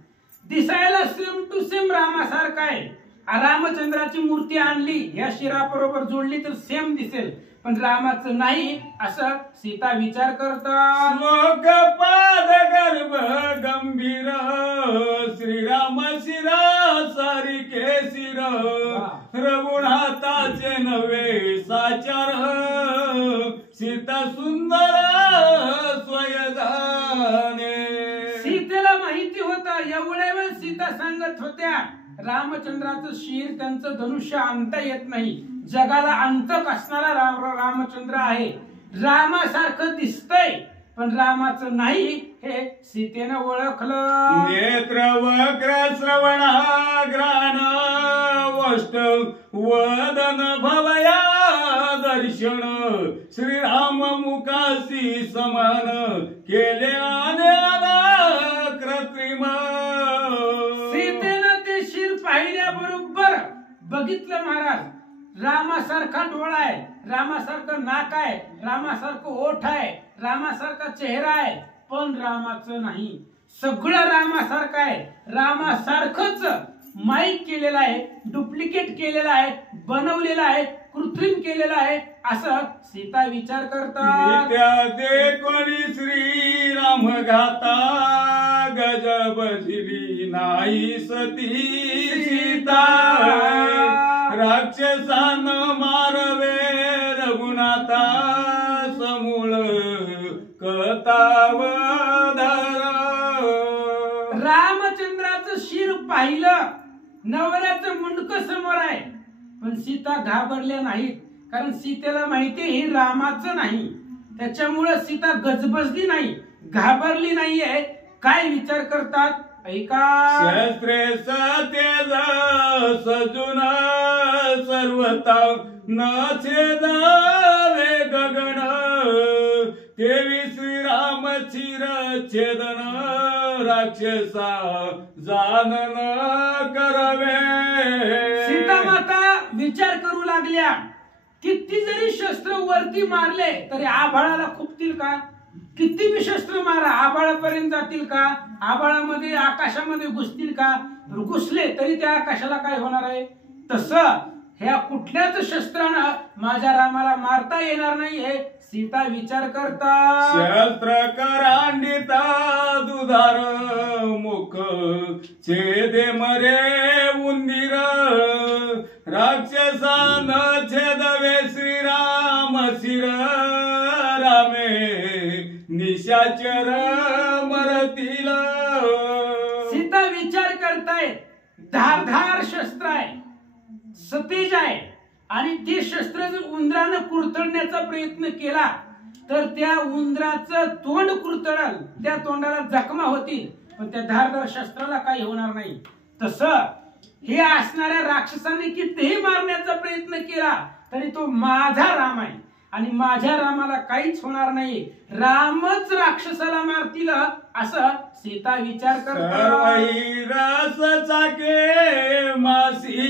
दिसायला सेम टू सेम रामासारखं आहे. रामचंद्राची मूर्ती आणली या शिराबरोबर जोडली तर सेम दिसेल, पण रामाचं नाही असं सीता विचार करतात. श्लोक पाद गर्भ गंभीर श्रीराम शिरा सारिके शिर रघुनाथाचे नवे साचार सीता सुंदर स्वयदाने. सीतेला माहिती होता. एवढ्या वेळ सीता सांगत होत्या रामचंद्राचं शिर त्यांचं धनुष्य आणता येत नाही. जगाला अंतक असणारा रामचंद्र आहे. रामासारखं दिसतंय पण रामाचं नाही हे सीतेनं ओळखलं. नेत्र वक्र श्रवणाग्राण वष्ट वदन भवया दर्शन श्रीराम मुखासी समान केले आल्याला कृत्रिम. सीतेनं ते शिर पाहिल्याबरोबर बघितलं महाराज. रामासारखा डोळा आहे, रामासारखं नाक आहे, रामासारखं ओठ आहे, रामासारखा चेहरा आहे, पण रामाचं नाही. सगळं रामासारखं आहे. रामासारखंच माईक केलेलं आहे, डुप्लिकेट केलेलं आहे, बनवलेलं आहे, कृत्रिम केलेलं आहे असं सीता विचार करतात. ते कोणी श्रीराम घाता गजब श्री नाही सती सीता राक्षसान मारवे रघुनाथा समूळ कळतावधार. रामचंद्राचं शिर पाहिलं, नवऱ्याचं मुंडक समोर आहे, पण सीता घाबरल्या नाहीत. कारण सीतेला माहितीये हे रामाचं नाही. त्याच्यामुळे सीता गजबजली नाही, घाबरली नाहीये. काय विचार करतात ऐका. शस्त्रे सतेज सजुन सर्वता न छेदावे गगन देवी श्रीराम चिर छेदन राक्षसा जानन करवे. सीता माता विचार करू लागल्या किती जरी शस्त्र वरती मारले तरी आभाळाला खुपतील का? किती बी शस्त्र मारा आभाळापर्यंत जातील का? आभाळामध्ये आकाशामध्ये घुसतील का? घुसले तरी त्या आकाशाला काय होणार आहे? तसं ह्या कुठल्याच शस्त्रानं माझ्या रामाला मारता येणार नाही हे सीता विचार करतात. शस्त्र करांडिता दुधार मुख छेदे मरे उंदीर राक्षसान छेदवे श्रीराम शिर रामे निशाचर मरतील. सीता विचार करताय धारधार शस्त्र आहे, सतेज आहे आणि ते शस्त्र जर उंदरानं कुरतडण्याचा प्रयत्न केला तर त्या उंदराचं तोंड कुरतडल, त्या तोंडाला जखमा होतील, पण त्या धारदार शस्त्राला काही होणार नाही. तसं हे असणाऱ्या राक्षसाने कितीही मारण्याचा प्रयत्न केला तरी तो माझा राम आहे आणि माझ्या रामाला काहीच होणार नाही. रामच राक्षसाला मारतील असं सीता विचार सर्वही रस चाके मासी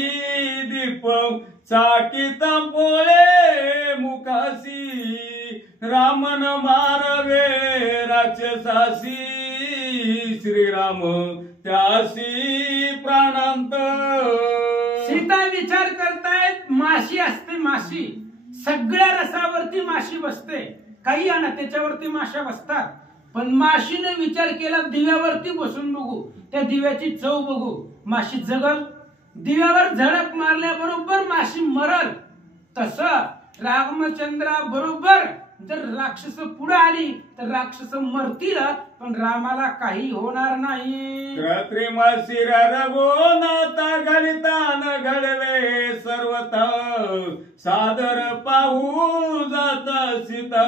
दीप चाकित पोळे मुखासी रामन मारवे राक्षसासी श्रीराम त्यासी प्राणांत. सीता विचार करतायत माशी असते, माशी सगळ्या रसावरती माशी बसते, काही आणा त्याच्यावरती माशा बसतात, पण माशीने विचार केला दिव्यावरती बसून बघू, त्या दिव्याची चव बघू, माशी जगल. दिव्यावर झडप मारल्याबरोबर माशी मरल. तसं रामचंद्रा बरोबर जर राक्षस पुढे आली तर राक्षस मरतील, पण रामाला काही होणार नाही. कृत्रिम शिर रघुनाथ घडितान घडवे सर्वथा सादर पाहू जात सीता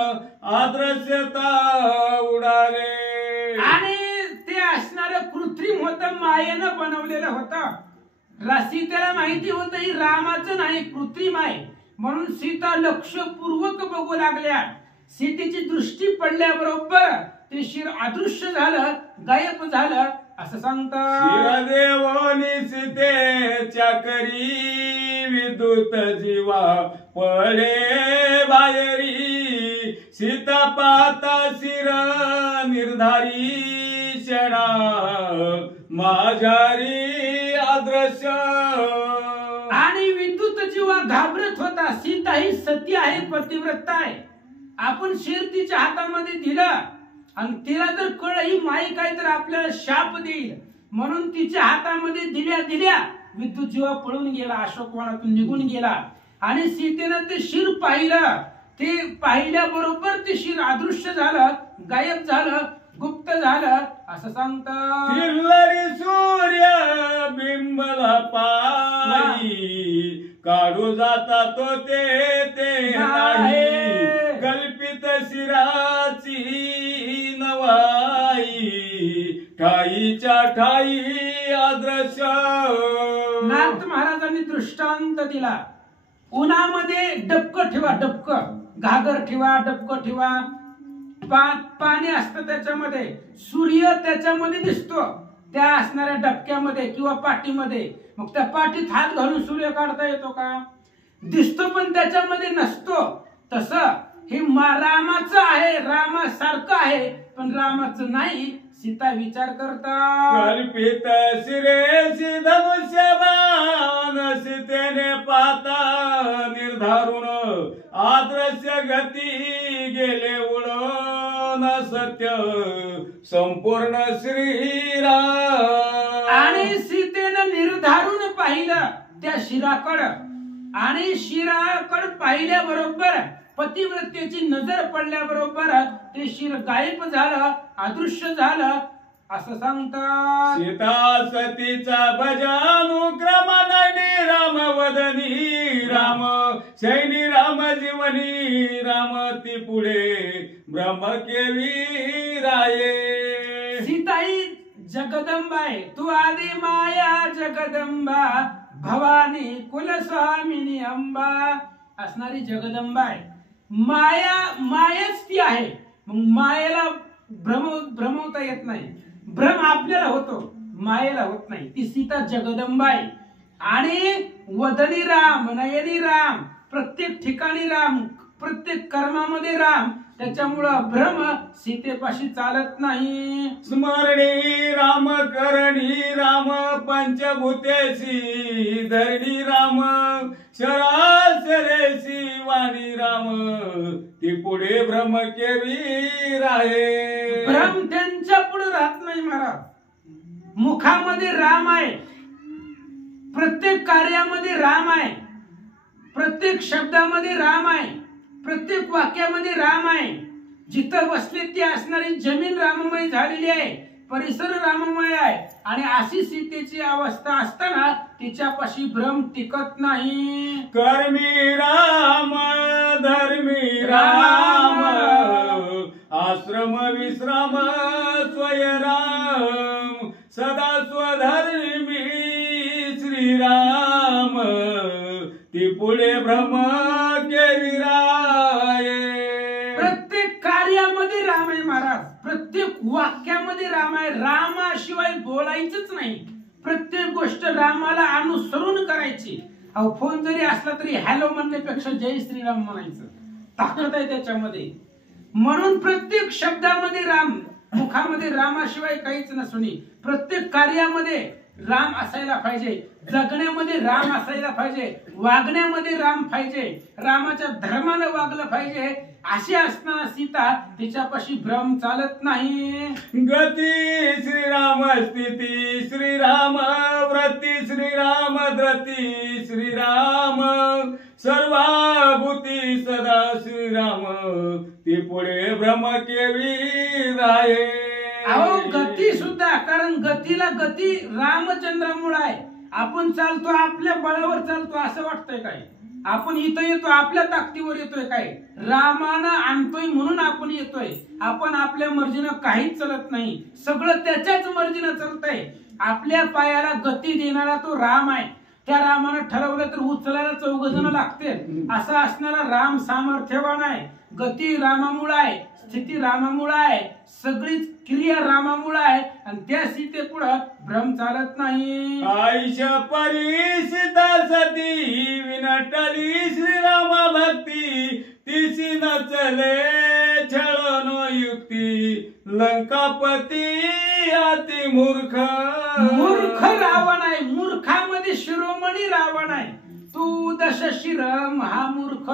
आदर्शता उडाले. आणि ते असणारं कृत्रिम होतं, मायेनं बनवलेलं होतं. सीतेला माहिती होतं ही रामाचं नाही, कृत्रिम आहे, म्हणून सीता लक्षपूर्वक बघू लागल्या. सीतेची दृष्टी पडल्याबरोबर ते शिर अदृश्य झालं, गायब झालं असं सांगतात. शिरदेवनी सीतेच्या करी विद्युत जीवा पळे बाहेरी सीता पाहता शिर निर्धारी क्षणा माझारी अदृश्य. आणि विद्युत जीवा घाबरत होता. सीता ही सती आहे, पतिव्रता आहे. आपण शिर तिच्या हातामध्ये दिलं आणि तिला जर कळ ही माई काय तर आपल्याला शाप देईल म्हणून तिच्या हातामध्ये दिल्या दिल्या विद्युत जीवा पळून गेला, अशोकवनातून निघून गेला. आणि सीतेनं ते शिर पाहिलं, ते पाहिल्याबरोबर ते शिर अदृश्य झालं, गायब झालं, गुप्त झालं असं सांगतात. फिरलरी सूर्य बिंबला पायी काढू जाता तो ते नाही कल्पित शिराची नवाई ठाईच्या ठाई अदृश्य. नाथ महाराजांनी दृष्टांत दिला. उन्हामध्ये डबकं ठेवा, डबकं घागर ठेवा, डबकं ठेवा, पाणी असतं त्याच्यामध्ये, सूर्य त्याच्यामध्ये दिसतो त्या असणाऱ्या डबक्यामध्ये किंवा पाठीमध्ये. मग त्या पाठीत हात घालून सूर्य काढता येतो का? दिसतो पण त्याच्यामध्ये नसतो. तसं हे रामाचं आहे, रामासारखं आहे पण रामाचं नाही. सीता विचार करता. कल्पित शिरेशी धनुष्यबाण सीतेने पाता निर्धारून आदर्श गती गेले उडून सत्य संपूर्ण श्रीराम. आणि सीतेनं निर्धारून पाहिलं त्या शिराकडं आणि शिराकड पाहिल्याबरोबर पतिव्रतेची नजर पडल्याबरोबर ते शिर गायब झालं, अदृश्य झालं असं सांगतात. सीता सतीचा भजानुक्रम नडी राम वदनी राम शैनी राम जीवनी राम ती पुढे ब्रह्म केवी राये. सीताई जगदंबा आहे, तू आदि माया जगदंबा भवानी कुलस्वामिनी अंबा असणारी जगदंबा आहे. माया मायाच ती आहे. मग मायेला भ्रमवता येत नाही, भ्रम आपल्याला होतो, मायेला होत नाही. ती सीता जगदंबा आहे. आणि वदनी राम नयनी राम, प्रत्येक ठिकाणी राम, प्रत्येक कर्मामध्ये राम, त्याच्यामुळं भ्रम सीतेपाशी चालत नाही. स्मरणी राम करणी राम पंचभूतेशी धरणी राम शराशरेशी वाणी राम ती पुढे भ्रम केवी राहे. भ्रम त्यांच्या पुढे राहत नाही महाराज. मुखामध्ये राम आहे, प्रत्येक कार्यामध्ये राम आहे, प्रत्येक शब्दामध्ये राम आहे, प्रत्येक वाक्यामध्ये राम आहे. जिथं बसले ती असणारी जमीन राममय झालेली आहे, परिसर राममय आहे. आणि अशी सीतेची अवस्था असताना तिच्यापाशी भ्रम टिकत नाही. कर्मी राम धर्मी राम आश्रम विश्राम स्वयराम सदा स्वधर्मी श्रीराम ती पुढे भ्रम केविराये. प्रत्येक कार्यामध्ये राम आहे महाराज, प्रत्येक वाक्यामध्ये राम आहे. रामाशिवाय बोलायचंच नाही, प्रत्येक गोष्ट रामाला अनुसरून करायची. अहो फोन जरी असला तरी हॅलो म्हणण्यापेक्षा जय श्रीराम म्हणायचं, ताकद आहे त्याच्यामध्ये. म्हणून प्रत्येक शब्दामध्ये राम, मुखामध्ये रामाशिवाय काहीच नसुनी. प्रत्येक कार्यामध्ये राम असायला पाहिजे, जगण्यामध्ये राम असायला पाहिजे, वागण्यामध्ये राम पाहिजे, रामाच्या धर्मानं वागलं पाहिजे. अशी असताना सीता तिच्यापाशी भ्रम चालत नाही. गती श्रीराम स्थिती श्रीराम व्रती श्रीराम धृती श्रीराम सर्वाभूती सदा श्रीराम ती पुढे भ्रम केवी राये. अहो गती सुद्धा, कारण गतीला गती रामचंद्रामुळे आहे. आपण चालतो आपल्या बळावर चालतो असं वाटतंय काय? आपण इथं येतो आपल्या ताकदीवर येतोय काय? रामानं आणतोय म्हणून आपण येतोय. आपण आपल्या मर्जीनं काहीच चालत नाही, सगळं त्याच्याच मर्जीनं चालतंय. आपल्या पायाला गती देणारा तो राम आहे. त्या रामानं ठरवलं तर उचलायला 4 जण लागते. असा असणारा राम सामर्थ्यवान आहे. गती रामामुळे आहे, स्थिती रामामुळे आहे, सगळीच क्रिया रामामुळे आहे. आणि त्या सीते पुढं भ्रम चालत नाही. आयुष परिसिता सती विनटली श्रीराम भक्ती तिसी नचले छळन युक्ती लंकापती अति मूर्ख. मूर्ख रावण आहे, मूर्खामध्ये शिरोमणी रावण आहे. तू दशशिर महामूर्ख.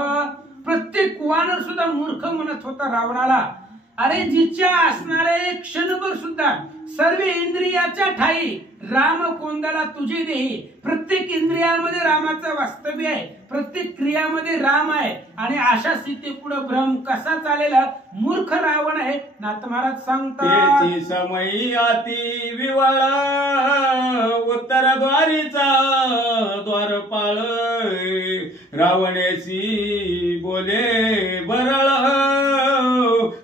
प्रत्येक वानर सुद्धा मूर्ख म्हणत होता रावणाला. अरे जिच्या असणारे क्षणभर सुद्धा सर्व इंद्रियाच्या ठाई राम कोंदाला तुझे देही. प्रत्येक इंद्रियामध्ये रामाचं वास्तव्य आहे, प्रत्येक क्रियामध्ये राम आहे. आणि अशा स्थिती पुढे भ्रम कसा चालेल? मूर्ख रावण आहे. नाथ महाराज सांगतात त्याची समयी अति विवाळा उत्तर द्वारीचा द्वारपाळ रावणेशी बोले बरळ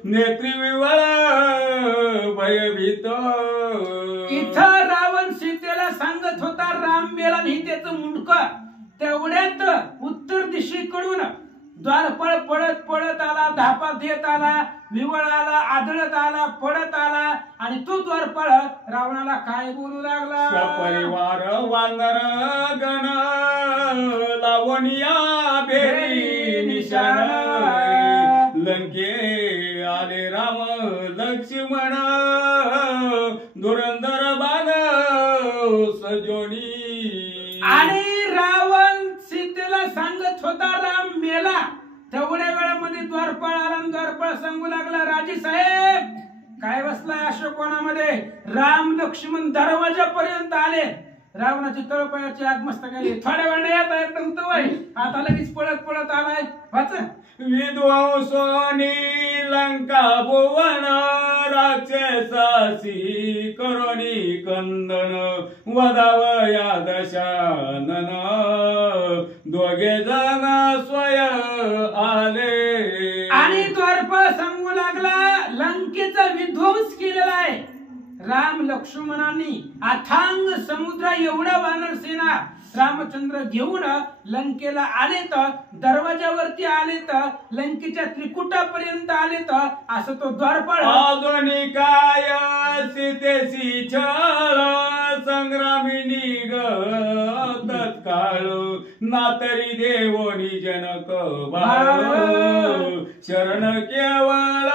नेत्री विवळ भयभीत. इथं रावण सीतेला सांगत होता राम मेला नाही त्याचं मुंडक. तेवढ्यात उत्तर दिशेकडून द्वारपाळ पळत पळत आला, धापा देत आला, विवळ आला, आदळत आला, पडत आला. आणि तो द्वारपाळ रावणाला काय बोलू लागला? सपरिवार वानर गण लावणिया बेरी निशाण लंके आले राम लक्ष्मण धुरंधर बाण सजोनी. आणि रावण सीतेला सांगत होता राम मेला. तेवढ्या वेळामध्ये द्वारपाळ आला, द्वारपाळ सांगू लागला राजे साहेब काय बसलाय अशोकवनामध्ये? राम लक्ष्मण दरवाजापर्यंत आले. रावणाची तळपायाची आग मस्त गेली. थोड्या वेळाने येत आहे तंतवय, आता लगेच पळत पळत आलाय. वाच विध्वंसोनी लंका भुवन राक्षसासी करोनी कंदन वदावया दशानन दोघे जण स्वय आले. आणि द्वारपाळ सांगू लागला लंकेचा विध्वंस केलेला आहे राम लक्ष्मणांनी. अथांग समुद्र एवढा वानर सेना रामचंद्र घेऊन लंकेला आले तर, दरवाजावरती आले तर, लंकेच्या त्रिकुटापर्यंत आले तर, असं तो द्वारपाळ. अजूनी काय सीतेसी छळ संग्रामिनी ग तत्काळ नातरी देवोनी जनक बाळ शरण केवळ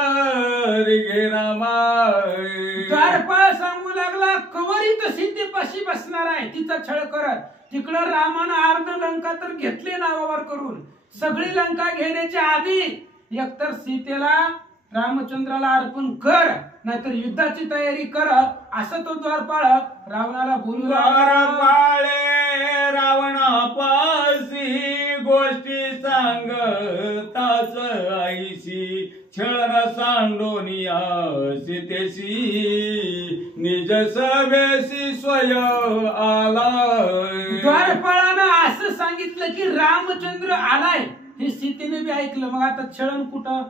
रिघे रामा. द्वारपाळ सांगू लागला कवरित सीतेपाशी बसणार आहे तिचा छळ करत. तिकडं रामानं अर्ध लंका तर घेतली नावावर करून. सगळी लंका घेण्याच्या आधी एकतर सीतेला रामचंद्राला अर्पण कर, नाहीतर युद्धाची तयारी कर, असं तो द्वारपाळ रावणाला बोलू द्वारपाळे रावणापाशी गोष्टी सांगताच आईशी छळण सांडोनिया सीतेशी निज सवेशी स्वय आलाय. द्वारपाळानं असं सांगितलं की रामचंद्र आलाय. हे सीतेने बी ऐकलं. मग आता छळण कुठं?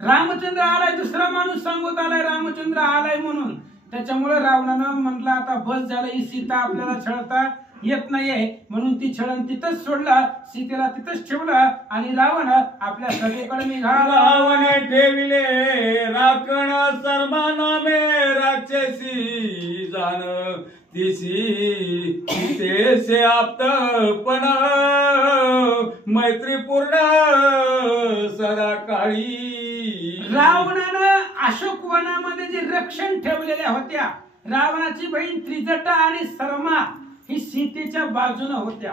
रामचंद्र आलाय, दुसरा माणूस सांगत आलाय रामचंद्र आलाय म्हणून. त्याच्यामुळे रावणानं म्हटलं आता बस झालं, ही सीता आपल्याला छळता येत नाहीये, म्हणून ती छळण तिथंच सोडला, सीतेला तिथंच ठेवलं आणि रावण आपल्या सगळीकडे निघाला. रावण ठेविले राखण सर्मा नामे राक्षसी जाण तिसी सीतेसे आप्तपण मैत्रीपूर्ण सदा काळी. रावणानं अशोक वनामध्ये जे रक्षण ठेवलेल्या होत्या, रावणाची बहीण त्रिजटा आणि शर्मा ही सीतेच्या बाजूने होत्या.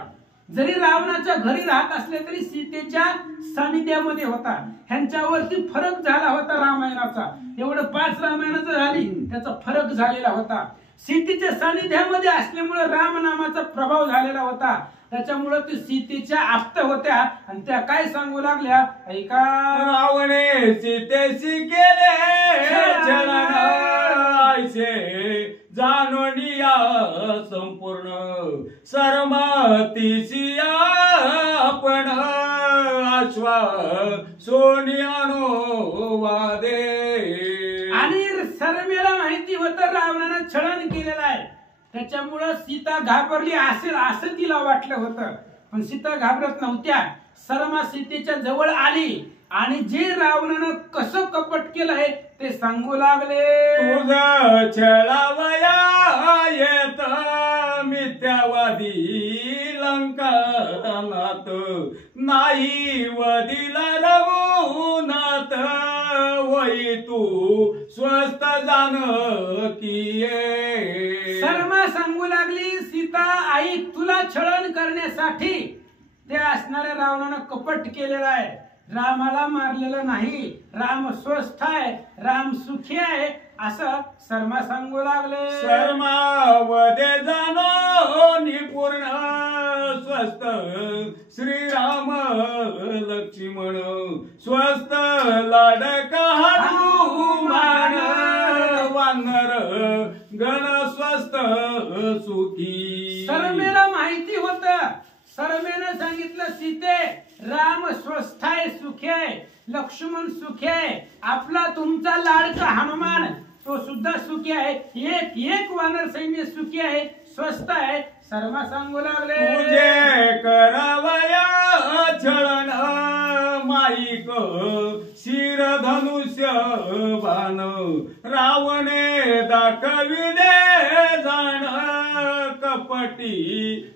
जरी रावणाच्या घरी राहत असले तरी सीतेच्या सानिध्यामध्ये होता. ह्यांच्यावरती फरक झाला होता रामायणाचा. एवढं 5 रामायणाचं झाली, त्याचा फरक झालेला होता. सीतेच्या सानिध्यामध्ये असल्यामुळे राम नामाचा प्रभाव झालेला होता. त्याच्यामुळे ते सीतेच्या आप्त होत्या आणि त्या काय सांगू लागल्या ऐका. रावणे सीतेशी केले छळण ऐसे जाणोनिया संपूर्ण सरमतीशी आपण अश्वा सोनियानो वादे. आणि सर्वेला माहिती होतं रावणानं छळण केलेलं आहे. त्याच्यामुळं सीता घाबरली असेल असं तिला वाटलं होतं, पण सीता घाबरत नव्हत्या. शर्मा सीतेच्या जवळ आली आणि जे रावणानं कसं कपट केलंय ते सांगू लागले. तुझं छळावया येत मिथ्यावादी लंकानाथ नाही वदिला रघुनाथ वै तू स्वस्त जाण की. शर्मा सांगू लागली सीता आई तुला छळण करण्यासाठी ते असणाऱ्या रावणानं कपट केलेलं आहे. रामाला मारलेलं नाही, राम स्वस्थ आहे, राम सुखी आहे असं शर्मा सांगू लागले. शर्मा वदे जाणो निपूर्ण स्वस्त श्रीराम लक्ष्मण स्वस्त लाडका हनुमान वानर गण स्वस्त सुखी. शर्मेला माहिती होतं. शर्मेनं सांगितलं सीते राम स्वस्थ आहे, सुखी आहे, लक्ष्मण सुखी आहे, आपला तुमचा लाडका हनुमान तो सुद्धा सुखी आहे, एक एक वानर सैन्य सुखी आहे, स्वस्थ आहे. शर्मा सांगू लागले. तुझे करावया छळण माईक शिरधनुष्य बाण रावणे दाखविले जाण कपटी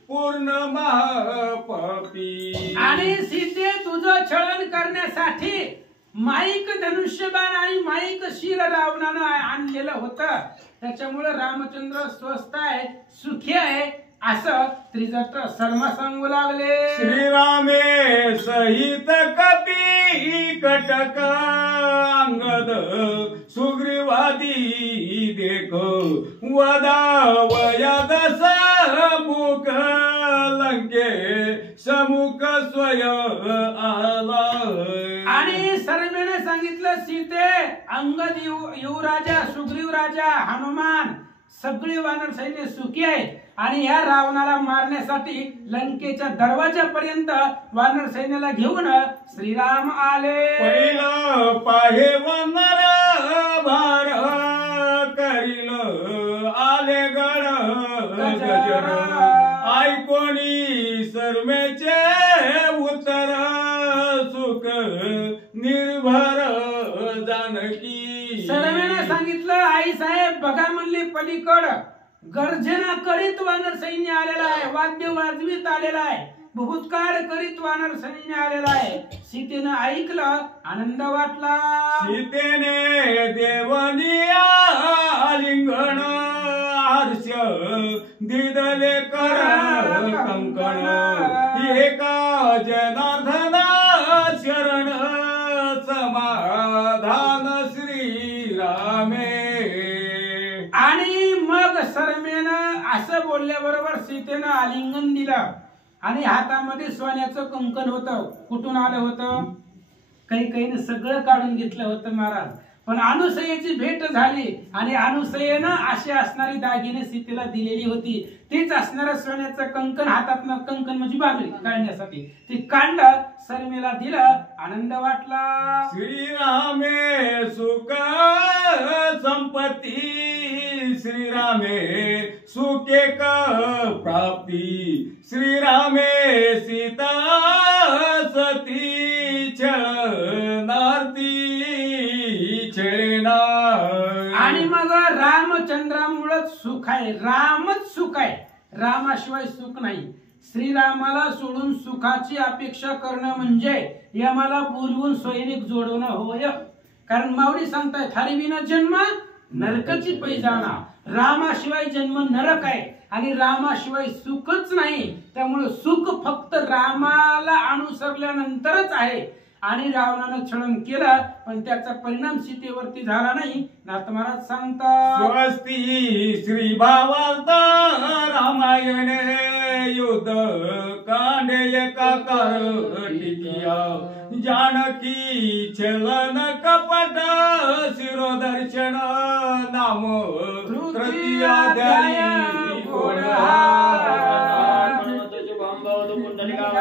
पूर्ण महापापी. आणि सीते तुझं छळण करण्यासाठी माईक धनुष्यबाण आणि माईक शिर रावणानं आणलेलं होतं. त्याच्यामुळे रामचंद्र स्वस्थ आहे, सुखी आहे असं त्रिजट शर्मा सांगू लागले. श्रीरामे सहित कपी कटक अंगद सुग्रीवादी देख वदावया दस मुख लंके समुख स्वय आला. आणि शर्मेने सांगितलं सीते अंगद युवराजा, सुग्रीव राजा, हनुमान सगळी वानर सैन्य सुखी आहे आणि या रावणाला मारण्यासाठी लंकेच्या दरवाजापर्यंत वानर सैन्याला घेऊन श्रीराम आले. पहिलं पाहे वानर भार करील आले गण गजर ऐकोणी शर्मेचे उत्तर सुख निर्भर जानकी. शर्मेने सांगितलं आई साहेब बघा म्हणले पलीकड गर्जना करीत वानर सैन्य आलेला आहे, वाद्य वाजवीत आलेला आहे, भूतकाळ करीत वानर सैन्य आलेला आहे. सीतेनं ऐकलं, आनंद वाटला. सीतेने देवनी आलिंगन हर्ष दिदले कर कंकण एका जनार्दना शरण समाधान श्रीरामे. आणि मग शर्मेनं असं बोलल्याबरोबर सीतेनं आलिंगन दिलं आणि हातामध्ये सोन्याचं कंकण होतं. कुठून आलं होतं? काही काहीने सगळं काढून घेतलं होतं महाराज, पण अनुसयेची भेट झाली आणि अनुसयेनं अशी असणारी दागिने सीतेला दिलेली होती. तीच असणारं सोन्याचं कंकण, हातातनं कंकण म्हणजे बांगडी काढण्यासाठी ती काढलं, शर्मिला दिलं, आनंद वाटला. श्रीरामे सुख संपत्ती, श्रीरामे सुखे प्राप्ती, श्रीरामे सीता सती छळनार्ती छळना. आणि मग रामचंद्रामुळेच सुख आहे, रामच सुख आहे, रामाशिवाय सुख नाही. श्रीरामाला सोडून सुखाची अपेक्षा करणं म्हणजे यमाला बोलवून सैनिक जोडवणं होय. कारण माऊली सांगताय थारीविना जन्म नरकाची पैजाणा. रामाशिवाय जन्म नरक आहे आणि रामाशिवाय सुखच नाही. त्यामुळे सुख फक्त रामाला अनुसरल्यानंतरच आहे. आणि रावणानं छळन केलं पण त्याचा परिणाम सीतेवरती झाला नाही. नाथ महाराज सांगतात स्वस्ती श्री भावार्थ रामायण युद्ध कांडे एकाकार टिकिया, जानकी छलन कपट शिरोदर्शन नाम तृतीयाध्यायी कुंडलिका